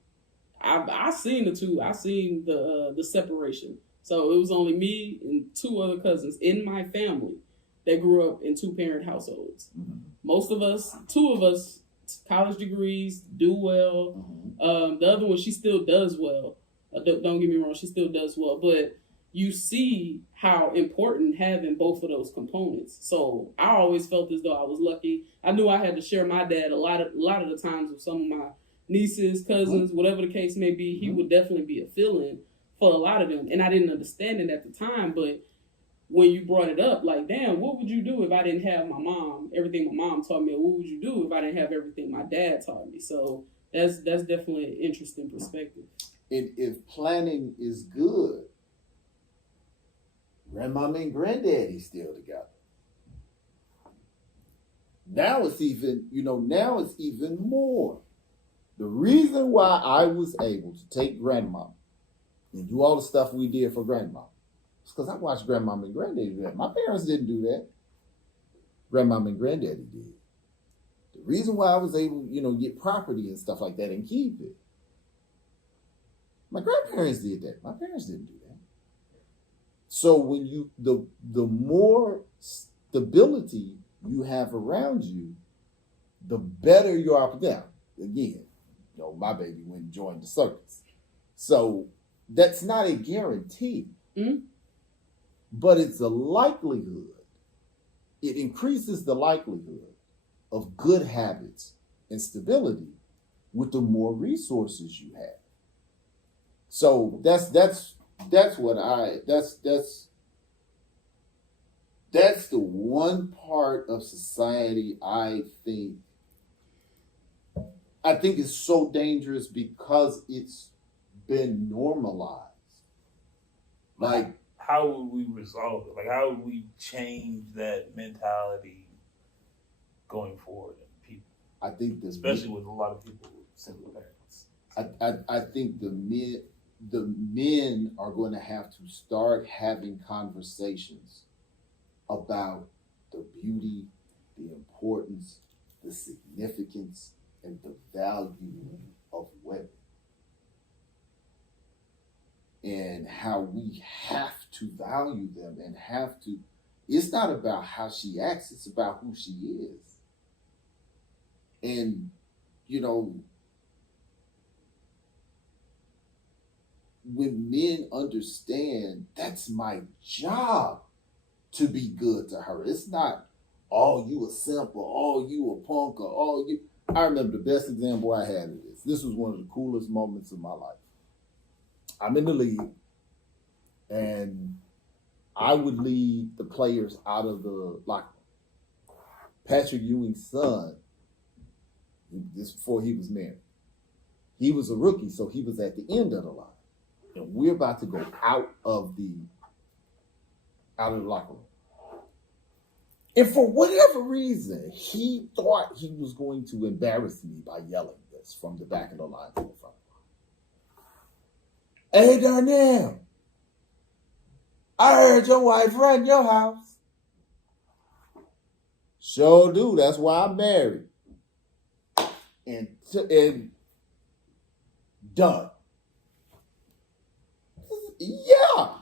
I've seen the two. I've seen the separation. So it was only me and 2 other cousins in my family that grew up in 2-parent households. Mm-hmm. Most of us, 2 of us, college degrees, do well. Mm-hmm. The other one, she still does well. Don't get me wrong, she still does well. But you see how important having both of those components. So I always felt as though I was lucky. I knew I had to share my dad a lot of the times with some of my nieces, cousins, whatever the case may be. He would definitely be a fill-in for a lot of them. And I didn't understand it at the time, but when you brought it up, like, damn, what would you do if I didn't have my mom, everything my mom taught me? Or what would you do if I didn't have everything my dad taught me? So that's definitely an interesting perspective. And if planning is good, grandmama and granddaddy still together. Now it's even more. The reason why I was able to take grandma and do all the stuff we did for grandma is because I watched grandmama and granddaddy do that. My parents didn't do that. Grandmama and granddaddy did. The reason why I was able, get property and stuff like that and keep it. My grandparents did that. My parents didn't do that. So when the more stability you have around you, the better your opportunity. Again, my baby went and joined the circus. So that's not a guarantee, but it's a likelihood. It increases the likelihood of good habits and stability with the more resources you have. So that's the one part of society I think is so dangerous because it's been normalized. Like, how would we resolve it? Like, how would we change that mentality going forward in people? I think especially with a lot of people with single parents. I think the men are going to have to start having conversations about the beauty, the importance, the significance, and the value of women. And how we have to value them and it's not about how she acts, it's about who she is. And, when men understand that's my job to be good to her. It's not, oh, you a simp, or oh, you a punk, or oh, you. I remember the best example I had of this. This was one of the coolest moments of my life. I'm in the league, and I would lead the players out of the locker room. Patrick Ewing's son, this before he was married, he was a rookie, so he was at the end of the line. And we're about to go out of the locker room. And for whatever reason, he thought he was going to embarrass me by yelling this from the back of the line to the front. Hey, Darnell, I heard your wife run your house. Sure do. That's why I'm married. And done. Yeah,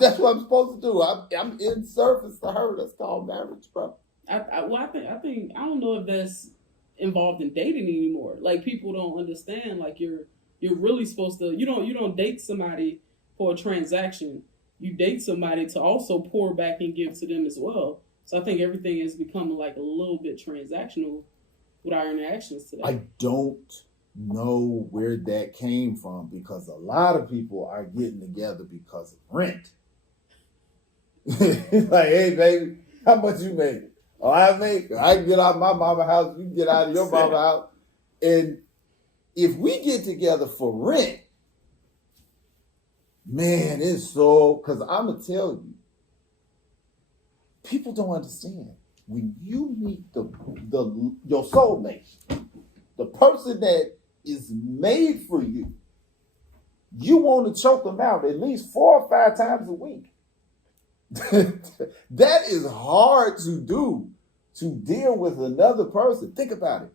that's what I'm supposed to do. I'm in service to her. That's called marriage, bro. I think I don't know if that's involved in dating anymore. Like, people don't understand. Like, you're really supposed to. You don't date somebody for a transaction. You date somebody to also pour back and give to them as well. So I think everything has become like a little bit transactional with our interactions today. I don't know where that came from because a lot of people are getting together because of rent. Like, hey, baby, how much you make? Oh, I can get out of my mama's house, you can get out of your mama's house. And if we get together for rent, man, it's so, because I'm going to tell you, people don't understand. When you meet your soulmate, the person that is made for you, you want to choke them out at least 4 or 5 times a week. That is hard to do, to deal with another person. Think about it.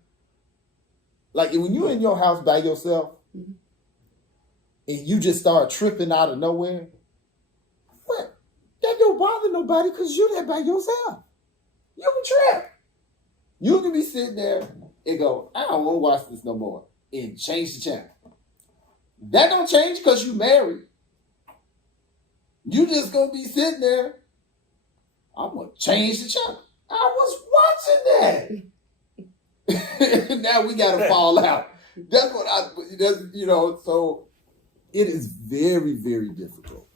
Like, when you're in your house by yourself, and you just start tripping out of nowhere, what? That don't bother nobody because you're there by yourself. You can trip. You can be sitting there and go, I don't want to watch this no more, and change the channel. That don't change because you married. You just gonna be sitting there. I'm gonna change the channel. I was watching that. Now we gotta fall out. That's what so It is very, very difficult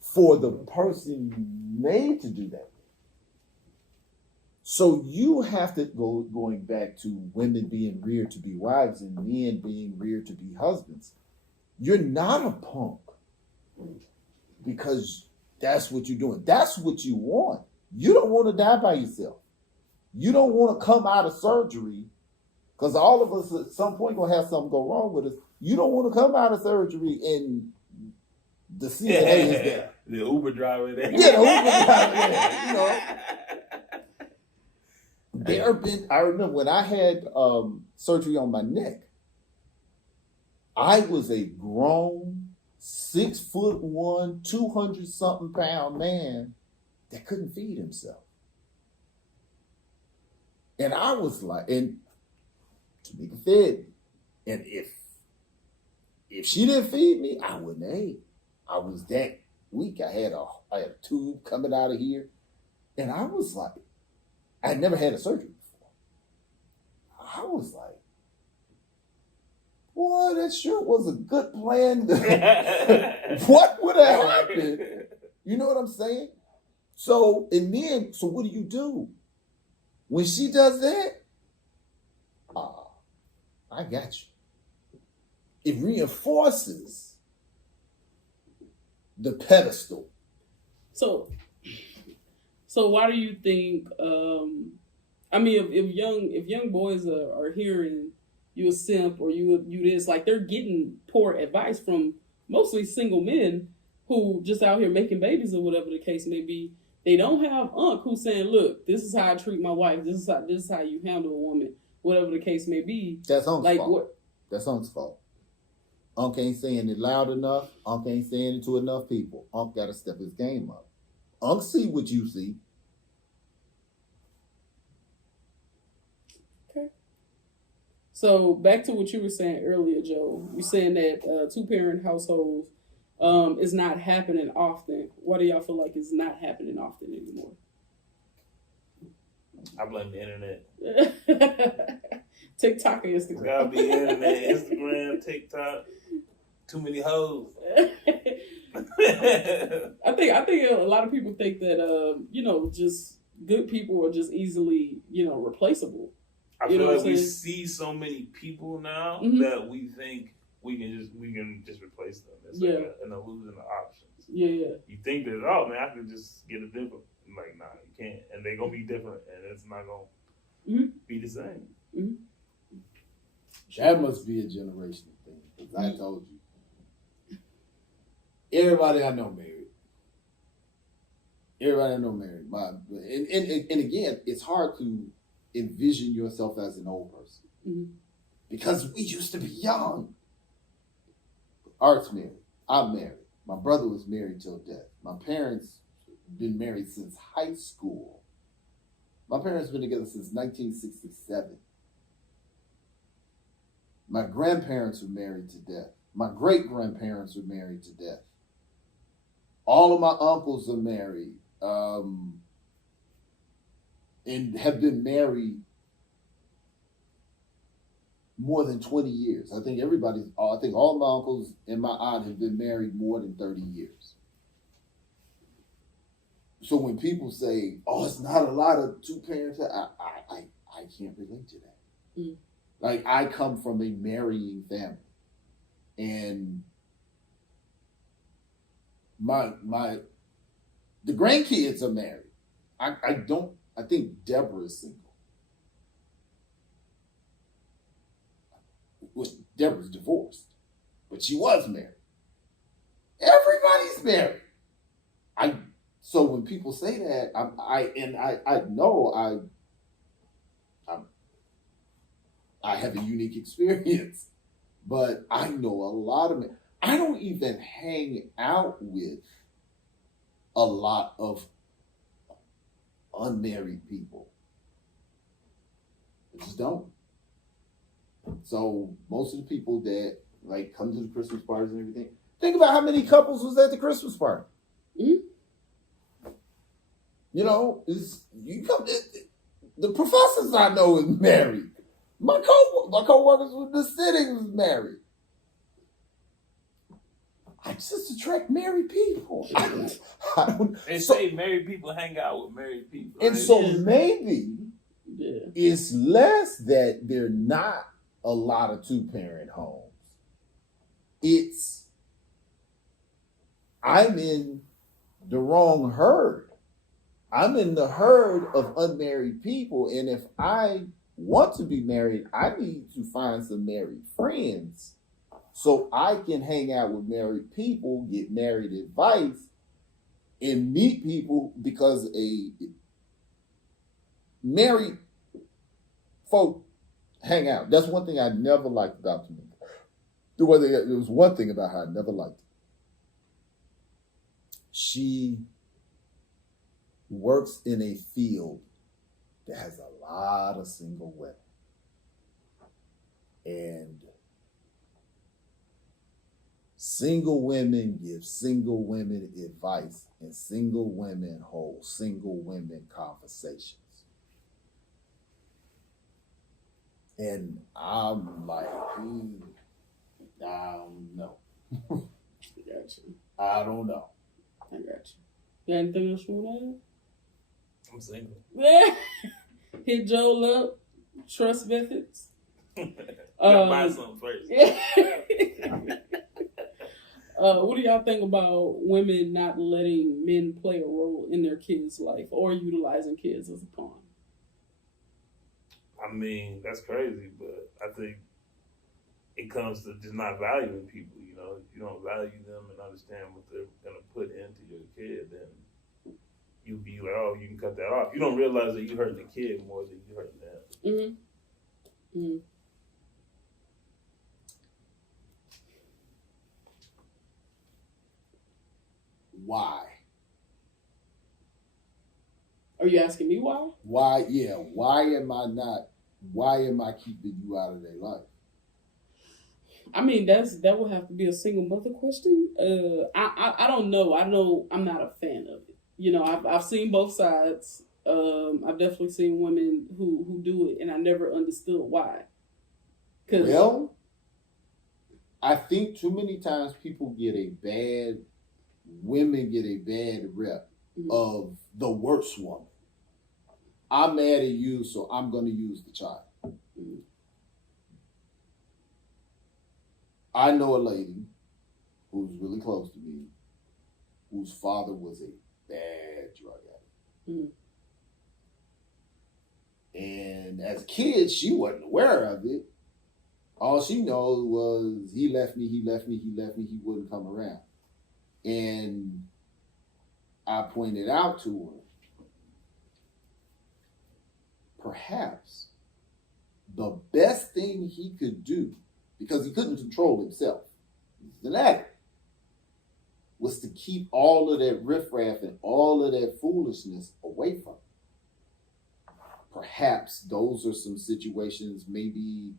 for the person made to do that. So you have to going back to women being reared to be wives and men being reared to be husbands. You're not a punk because that's what you're doing. That's what you want. You don't want to die by yourself. You don't want to come out of surgery because all of us at some point gonna have something go wrong with us. You don't want to come out of surgery and the CNA is there. The Uber driver there. Yeah, the Uber driver there. You know. I remember when I had surgery on my neck, I was a grown 6'1", 200-something pound man that couldn't feed himself. And I was like, and Tamika fed me. And if she didn't feed me, I wouldn't have ate. I was that weak. I had a tube coming out of here. And I was like, I had never had a surgery before. I was like, boy, that sure was a good plan. What would have happened? You know what I'm saying? So what do? When she does that, I got you. It reinforces the pedestal. So why do you think? If young boys are hearing you a simp or you this, like they're getting poor advice from mostly single men who just out here making babies or whatever the case may be. They don't have Unc who's saying, "Look, this is how I treat my wife. This is how you handle a woman, whatever the case may be." That's Unc's fault. That's Unc's fault. Unc ain't saying it loud enough. Unc ain't saying it to enough people. Unc got to step his game up. Unc see what you see. Okay. So back to what you were saying earlier, Joe. You're saying that 2-parent households is not happening often. Why do y'all feel like it's not happening often anymore? I blame the internet. TikTok or Instagram? It's gotta be internet, Instagram, TikTok. Too many hoes. I think a lot of people think that just good people are just easily replaceable. I feel like we see so many people now that we think we can just replace them. It's like an illusion of options. Yeah. You think that, oh man, I could just get a different. Like, nah, you can't. And they're gonna be different, and it's not gonna be the same. Mm-hmm. That must be a generational thing. Because I told you, everybody I know married. And again, it's hard to envision yourself as an old person because we used to be young. Art's married. I'm married. My brother was married till death. My parents been married since high school. My parents been together since 1967. My grandparents were married to death. My great-grandparents were married to death. All of my uncles are married and have been married more than 20 years. I think all my uncles and my aunt have been married more than 30 years. So when people say, "Oh, it's not a lot of 2-parents," I can't relate to that. Mm. Like, I come from a marrying family, and the grandkids are married. I think Deborah is single. Well, Deborah's divorced, but she was married. Everybody's married. So when people say that, I have a unique experience, but I know a lot of men. I don't even hang out with a lot of unmarried people. I just don't. So most of the people that like come to the Christmas parties and everything, think about how many couples was at the Christmas party. Mm-hmm. You know, the professors I know is married. My co-workers with the city was married. I just attract married people. They say married people hang out with married people. And so maybe it's less that they're not a lot of 2-parent homes. It's I'm in the wrong herd. I'm in the herd of unmarried people. And if I want to be married, I need to find some married friends so I can hang out with married people, get married advice, and meet people, because a married folk hang out. That's one thing I never liked about them. There was one thing about her I never liked. She works in a field that has a lot of single women. And single women give single women advice, and single women hold single women conversations. And I'm like, I don't know. Gotcha. I don't know. I got you. You got anything else you want to add? I'm single. Hit Joel up. Trust methods. Gotta buy something first. What do y'all think about women not letting men play a role in their kids' life or utilizing kids as a pawn? I mean, that's crazy, but I think it comes to just not valuing people. You know, if you don't value them and understand what they're going to put into your kid, then you be like, oh, you can cut that off. You don't realize that you're hurting the kid more than you're hurting them. Mm-hmm. Mm-hmm. Why? Are you asking me why? Why? Yeah. Why am I keeping you out of their life? I mean, that would have to be a single mother question. I don't know. I know I'm not a fan of it. You know, I've seen both sides. I've definitely seen women who do it, and I never understood why. Well, I think too many times women get a bad rep of the worst woman. I'm mad at you, so I'm going to use the child. Mm-hmm. I know a lady who's really close to me, whose father was a bad drug addict. Mm-hmm. And as a kid, she wasn't aware of it. All she knows was he left me, he wouldn't come around. And I pointed out to her, perhaps the best thing he could do, because he couldn't control himself, he's an addict, was to keep all of that riffraff and all of that foolishness away from him. Perhaps those are some situations. Maybe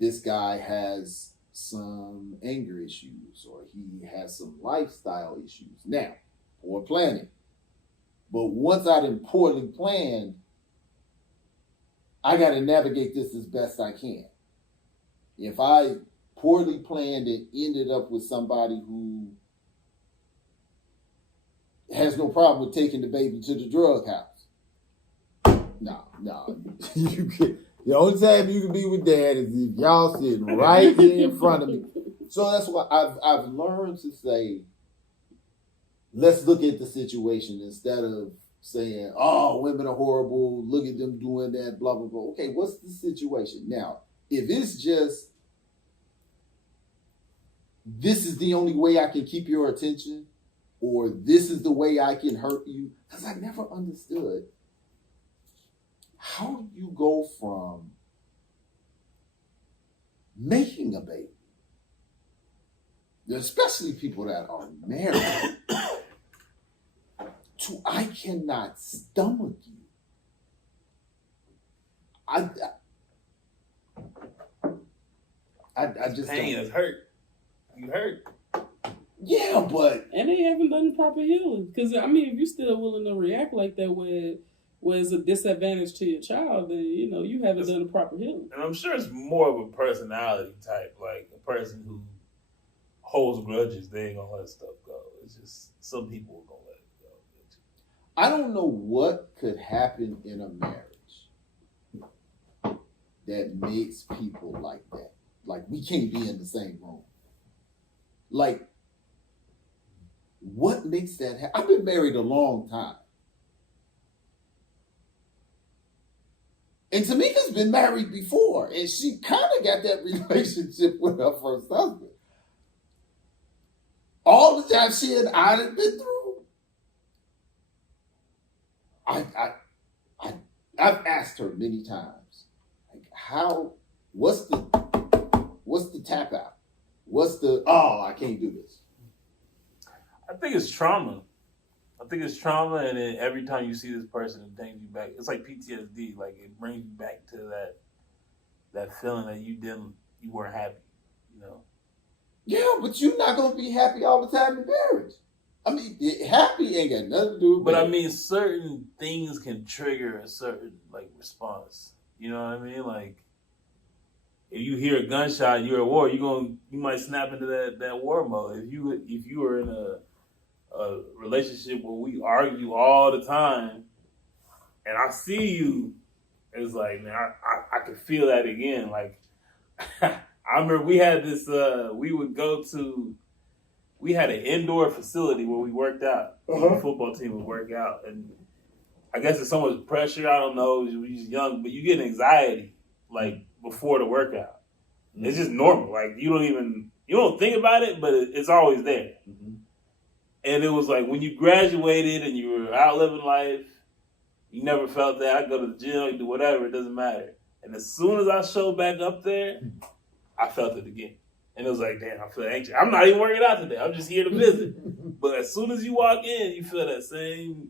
this guy has some anger issues, or he has some lifestyle issues. Now, poor planning. But once I done poorly planned, I got to navigate this as best I can. If I poorly planned and ended up with somebody who has no problem with taking the baby to the drug house, no. The only time you can be with dad is if y'all sitting right here in front of me. So that's why I've learned to say, let's look at the situation instead of saying, oh, women are horrible, look at them doing that, blah, blah, blah. Okay, what's the situation? Now, if it's just, this is the only way I can keep your attention, or this is the way I can hurt you, because I never understood, how do you go from making a baby, especially people that are married, to I cannot stomach you? I just pain is hurt. You hurt. Yeah, but and they haven't done the proper healing. Because I mean, if you're still willing to react like that, where it's a disadvantage to your child, then you haven't done the proper healing. And I'm sure it's more of a personality type, like a person who holds grudges, they ain't gonna let stuff go. It's just some people are gonna let it go. I don't know what could happen in a marriage that makes people like that. Like, we can't be in the same room. Like, what makes that happen? I've been married a long time. And Tamika's been married before, and she kind of got that relationship with her first husband. All the time she and I had been through, I've asked her many times, like, what's the tap out? What's the, I can't do this? I think it's trauma. And then every time you see this person, it brings you back. It's like PTSD. Like, it brings you back to that feeling that you weren't happy, you know? Yeah, but you're not going to be happy all the time in marriage. I mean, happy ain't got nothing to do with But marriage. I mean, certain things can trigger a certain, like, response. You know what I mean? Like, if you hear a gunshot, you're at war. You might snap into that war mode. If you were in a relationship where we argue all the time, and I see you, it's like, man, I could feel that again. Like, I remember we had this. We had an indoor facility where we worked out. The football team would work out, and I guess it's so much pressure. I don't know. You're just young, but you get anxiety like before the workout. Mm-hmm. It's just normal. Like, you don't think about it, but it's always there. Mm-hmm. And it was like when you graduated and you were out living life, you never felt that. I go to the gym, do whatever, it doesn't matter. And as soon as I showed back up there, I felt it again. And it was like, damn, I feel anxious. I'm not even working out today. I'm just here to visit. But as soon as you walk in, you feel that same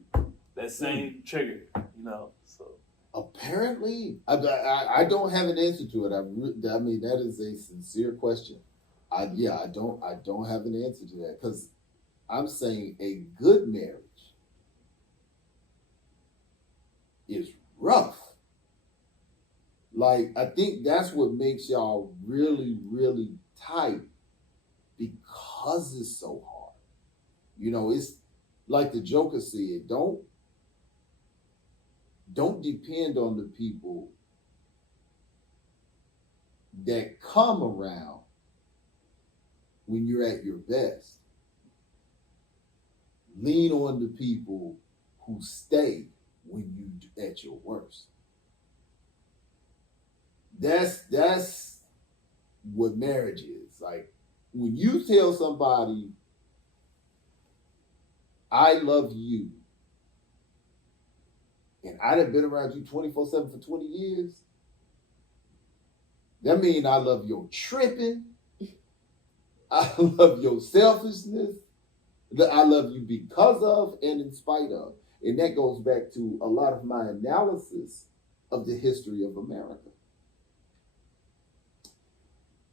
trigger, you know. So apparently, I don't have an answer to it. I mean, that is a sincere question. I don't have an answer to that, because I'm saying a good marriage is rough. Like, I think that's what makes y'all really, really tight, because it's so hard. You know, it's like the Joker said, don't depend on the people that come around when you're at your best. Lean on the people who stay when you're at your worst. That's what marriage is. Like, when you tell somebody, I love you, and I done been around you 24/7 for 20 years, that means I love your tripping, I love your selfishness, I love you because of and in spite of. And that goes back to a lot of my analysis of the history of America.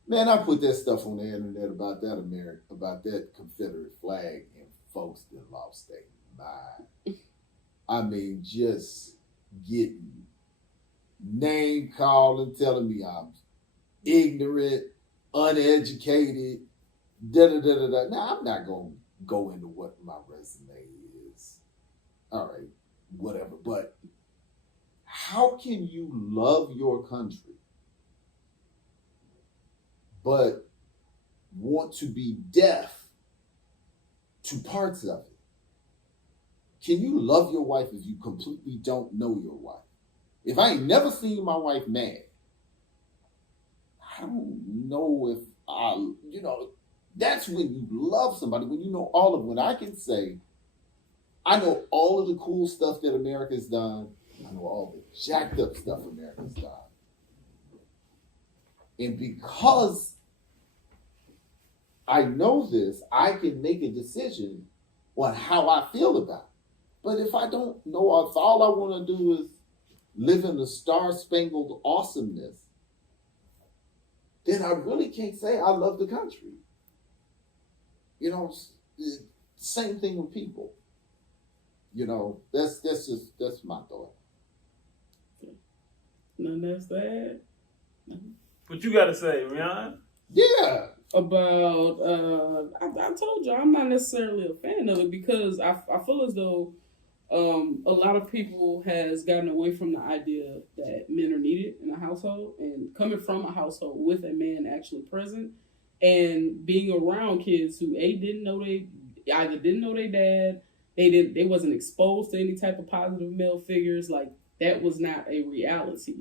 Man, I put that stuff on the internet about that Confederate flag, and folks that lost their mind. I mean, just getting name calling, telling me I'm ignorant, uneducated, da-da-da-da-da. Now, I'm not going to go into what my resume is. All right, whatever. But how can you love your country but want to be deaf to parts of it? Can you love your wife if you completely don't know your wife? If I ain't never seen my wife mad, I don't know if that's when you love somebody, when you know all of it. When I can say, I know all of the cool stuff that America's done, I know all the jacked up stuff America's done. And because I know this, I can make a decision on how I feel about it. But if I don't know, if all I want to do is live in the star-spangled awesomeness, then I really can't say I love the country. You know, same thing with people. You know, that's my thought. None that's that. What you got to say, Rian? Yeah, About I told you I'm not necessarily a fan of it because I feel as though a lot of people has gotten away from the idea that men are needed in a household, and coming from a household with a man actually present and being around kids who didn't know their dad, they wasn't exposed to any type of positive male figures. Like that was not a reality.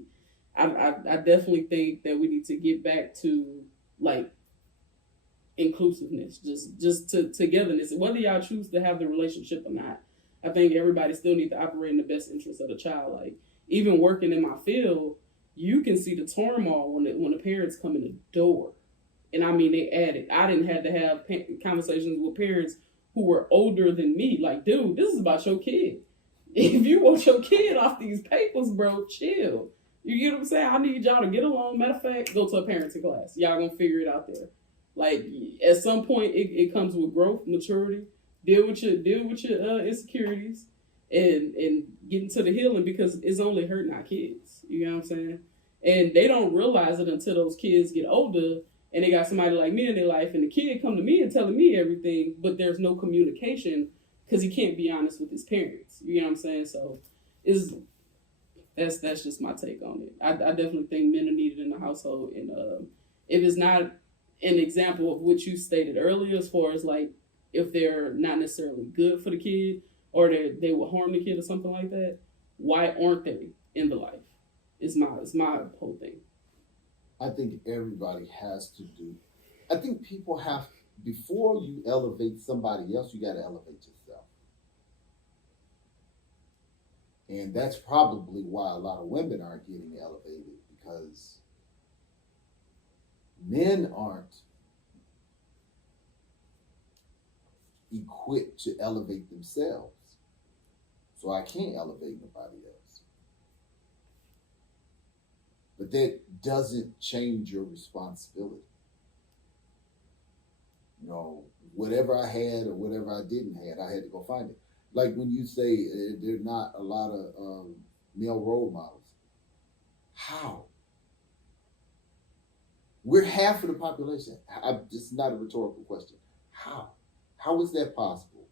I definitely think that we need to get back to like inclusiveness, just to togetherness, whether y'all choose to have the relationship or not. I think everybody still needs to operate in the best interest of the child. Like even working in my field, you can see the turmoil when the parents come in the door, and I mean they add it. I didn't have to have conversations with parents who were older than me. Like, dude, this is about your kid. If you want your kid off these papers, bro, chill. You get what I'm saying? I need y'all to get along. Matter of fact, go to a parenting class. Y'all gonna figure it out there. Like at some point, it comes with growth, maturity. Deal with your insecurities, and get into the healing because it's only hurting our kids. You know what I'm saying? And they don't realize it until those kids get older and they got somebody like me in their life, and the kid come to me and telling me everything, but there's no communication because he can't be honest with his parents. You know what I'm saying? So that's just my take on it. I definitely think men are needed in the household, and if it's not an example of what you stated earlier, as far as like if they're not necessarily good for the kid or they will harm the kid or something like that, why aren't they in the life? Is my whole thing. I think everybody has to do. I think people have, before you elevate somebody else, you got to elevate yourself. And that's probably why a lot of women aren't getting elevated, because men aren't equipped to elevate themselves. So I can't elevate nobody else. But that doesn't change your responsibility. You know, whatever I had or whatever I didn't have, I had to go find it. Like when you say there are not a lot of male role models. How? We're half of the population. This is not a rhetorical question. How? How is that possible?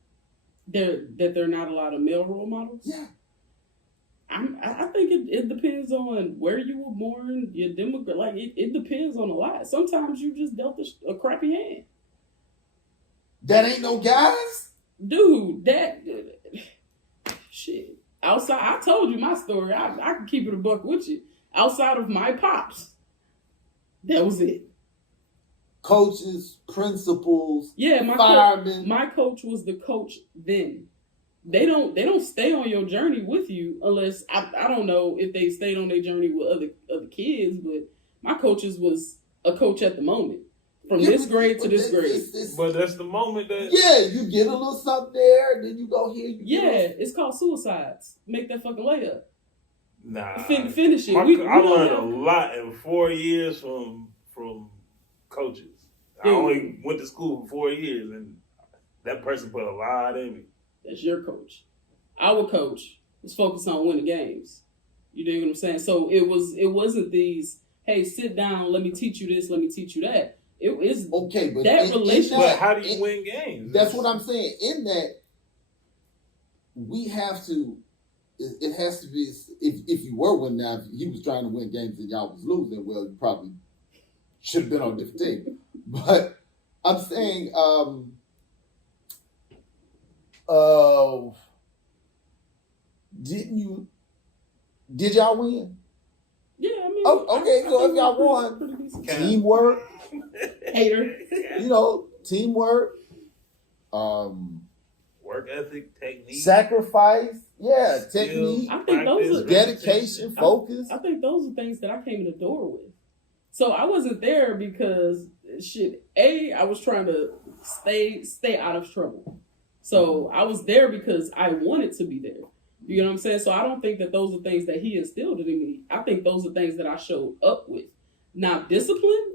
That there are not a lot of male role models? Yeah. I think it depends on where you were born, your demographic. Like it depends on a lot. Sometimes you just dealt a crappy hand. That ain't no guys? Dude, shit. Outside, I told you my story. I can keep it a buck with you. Outside of my pops, that was it. Coaches, principals, yeah, firemen. My coach was the coach then. They don't stay on your journey with you unless I don't know if they stayed on their journey with other kids, but my coaches was a coach at the moment. From this grade to this grade. But that's the moment that... Yeah, you get a little something there, and then you go here. It's called suicides. Make that fucking layup. Nah. Finish it. I learned a lot in 4 years from coaches. Dude. I only went to school for 4 years, and that person put a lot in me. That's your coach. Our coach was focused on winning games. You dig what I'm saying? So it wasn't these, hey, sit down, let me teach you this, let me teach you that. It is okay, but that relationship. But how do you win games? That's what I'm saying. In that, we have to. It has to be. If you were winning, now if he was trying to win games and y'all was losing, well, you probably should have been on a different team. But I'm saying, did y'all win? Yeah, I mean. Okay, so if y'all won, teamwork. Hater. You know, teamwork. Work ethic, technique. Sacrifice. Yeah, technique. I think those are dedication, focus. I think those are things that I came in the door with. So I wasn't there because I was trying to stay out of trouble. So I was there because I wanted to be there. You know what I'm saying? So I don't think that those are things that he instilled in me. I think those are things that I showed up with. Now, discipline,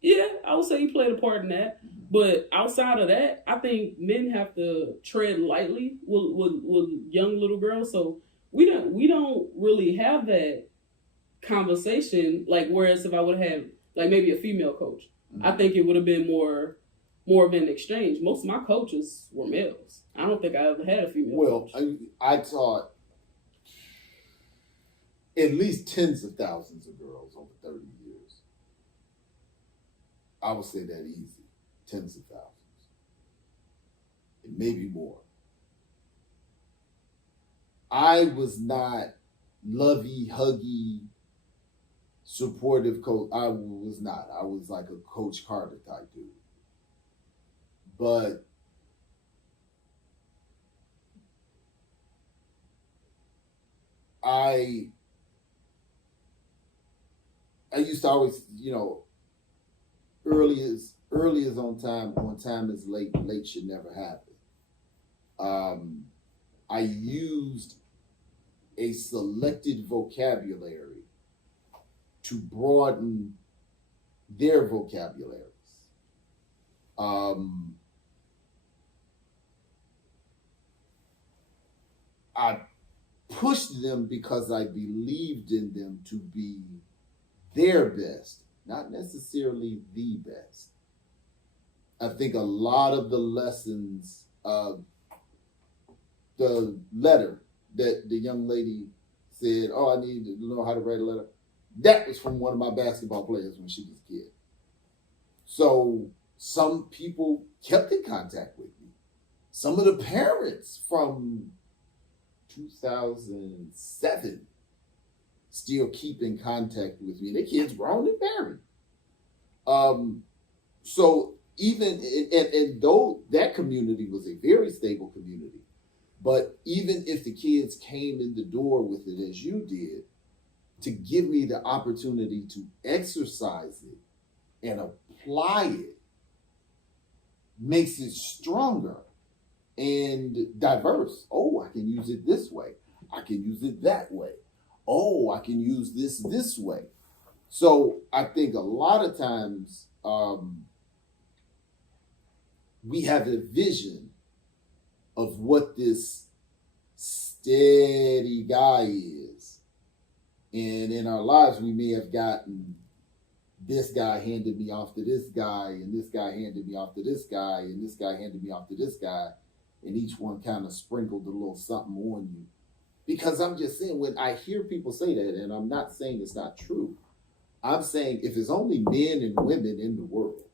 yeah, I would say he played a part in that. But outside of that, I think men have to tread lightly with young little girls. So we don't really have that conversation. Like, whereas if I would have like maybe a female coach, I think it would have been more of an exchange. Most of my coaches were males. I don't think I ever had a female coach. I taught at least tens of thousands of girls over 30 years. I would say that easy. Tens of thousands. And maybe more. I was not lovey, huggy, supportive coach. I was not. I was like a Coach Carter type dude. But I used to always, early is on time is late should never happen. I used a selected vocabulary to broaden their vocabularies. I pushed them because I believed in them to be their best, not necessarily the best. I think a lot of the lessons, the letter that the young lady said, I need to know how to write a letter, that was from one of my basketball players when she was a kid. So some people kept in contact with me. Some of the parents from 2007 still keep in contact with me. Their kids grown and married. So even, and though that community was a very stable community, but even if the kids came in the door with it as you did, to give me the opportunity to exercise it and apply it makes it stronger and diverse. I can use it this way. I can use it that way. I can use this way. So I think a lot of times we have a vision of what this steady guy is. And in our lives, we may have gotten this guy handed me off to this guy, and this guy handed me off to this guy, and this guy handed me off to this guy, and each one kind of sprinkled a little something on you. Because I'm just saying, when I hear people say that, and I'm not saying it's not true, I'm saying if it's only men and women in the world,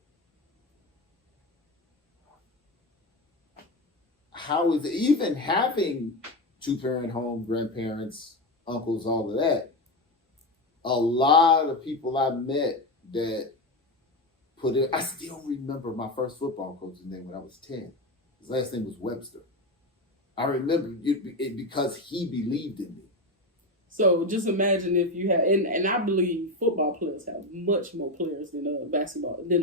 how is it, even having two-parent home, grandparents, uncles, all of that, a lot of people I met that put it, I still remember my first football coach's name when I was 10. His last name was Webster. I remember it because he believed in me. So just imagine if you had, and I believe football players have much more players than the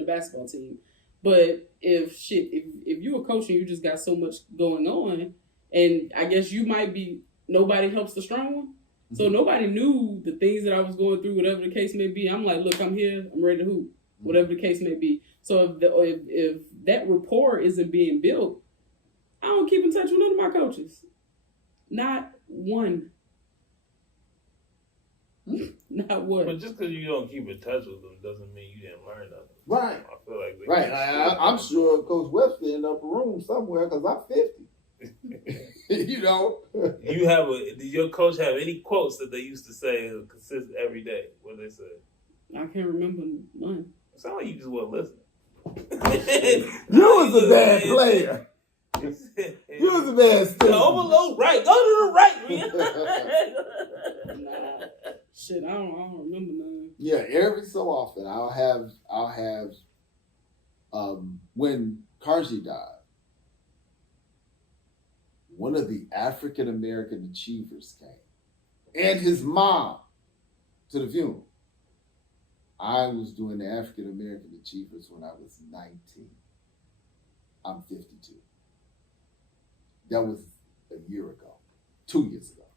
basketball team. But if you're a coach and you just got so much going on, and I guess you might be, nobody helps the strong one. So nobody knew the things that I was going through, whatever the case may be. I'm like, look, I'm here, I'm ready to hoop, whatever the case may be. So if that rapport isn't being built, I don't keep in touch with none of my coaches. Not one. Not one. But just because you don't keep in touch with them doesn't mean you didn't learn nothing. Right. I feel like I'm sure Coach Webster in the upper room somewhere because I'm 50. Did your coach have any quotes that they used to say consistent every day? What did they say? I can't remember none. It sounds like you just weren't listening. You was a bad player. You was a bad student. Overload right. Go to the right, man. Nah. Shit, I don't remember none. Yeah, every so often I'll have when Karji died, one of the African American achievers came, and his mom, to the funeral. I was doing the African American achievers when I was 19. I'm 52. That was a year ago, 2 years ago.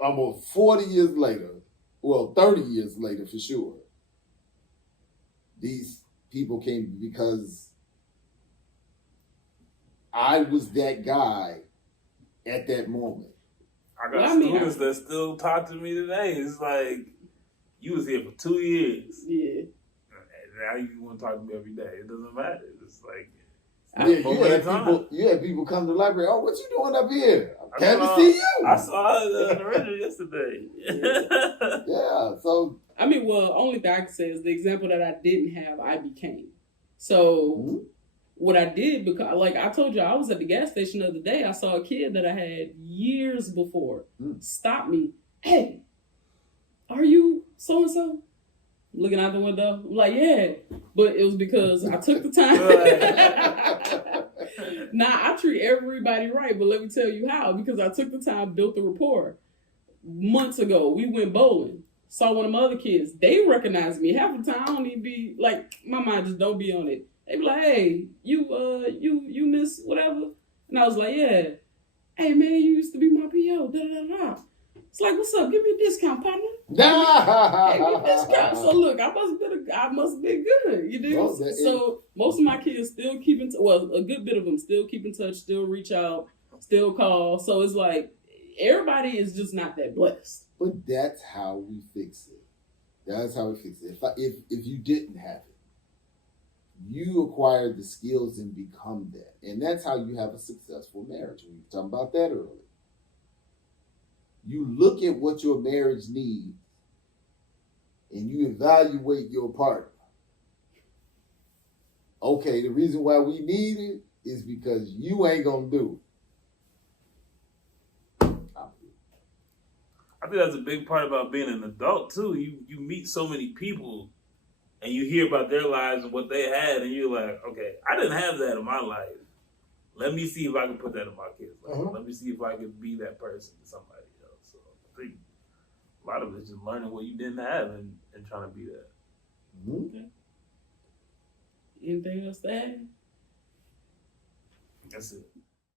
Almost 40 years later, 30 years later for sure, these people came because I was that guy at that moment. I got students that still talk to me today. It's like, You was here for 2 years. Yeah. And now you want to talk to me every day. It doesn't matter. It's like, you had people come to the library. Oh, what you doing up here? I'm happy to see you. I saw the original yesterday. Yeah. So I mean, well, only thing I can say is the example that I didn't have, I became. So what I did, because like I told you, I was at the gas station the other day. I saw a kid that I had years before stop me. Hey, are you so and so? Looking out the window, I'm like, yeah, but it was because I took the time. Now I treat everybody right, but let me tell you how. Because I took the time, built the rapport. Months ago, we went bowling. Saw one of my other kids. They recognized me. Half the time, I don't even be like, my mind just don't be on it. They be like, hey, you miss whatever, and I was like, yeah. Hey man, you used to be my PO. Da da da da. It's like, what's up? Give me a discount, partner. Hey, give me a discount. So look, I must have been good. You know. Well, so most of my kids still keep in well, a good bit of them still keep in touch, still reach out, still call. So it's like everybody is just not that blessed. But that's how we fix it. That's how we fix it. If you didn't have it, you acquire the skills and become that, and that's how you have a successful marriage. We were talking about that earlier. You look at what your marriage needs and you evaluate your partner. Okay, the reason why we need it is because you ain't gonna do it. I think that's a big part about being an adult too. You meet so many people and you hear about their lives and what they had, and you're like, okay, I didn't have that in my life. Let me see if I can put that in my kids' life. Let me see if I can be that person to somebody. I think a lot of it is just learning what you didn't have and trying to be that. Okay. Anything else to add? That's it.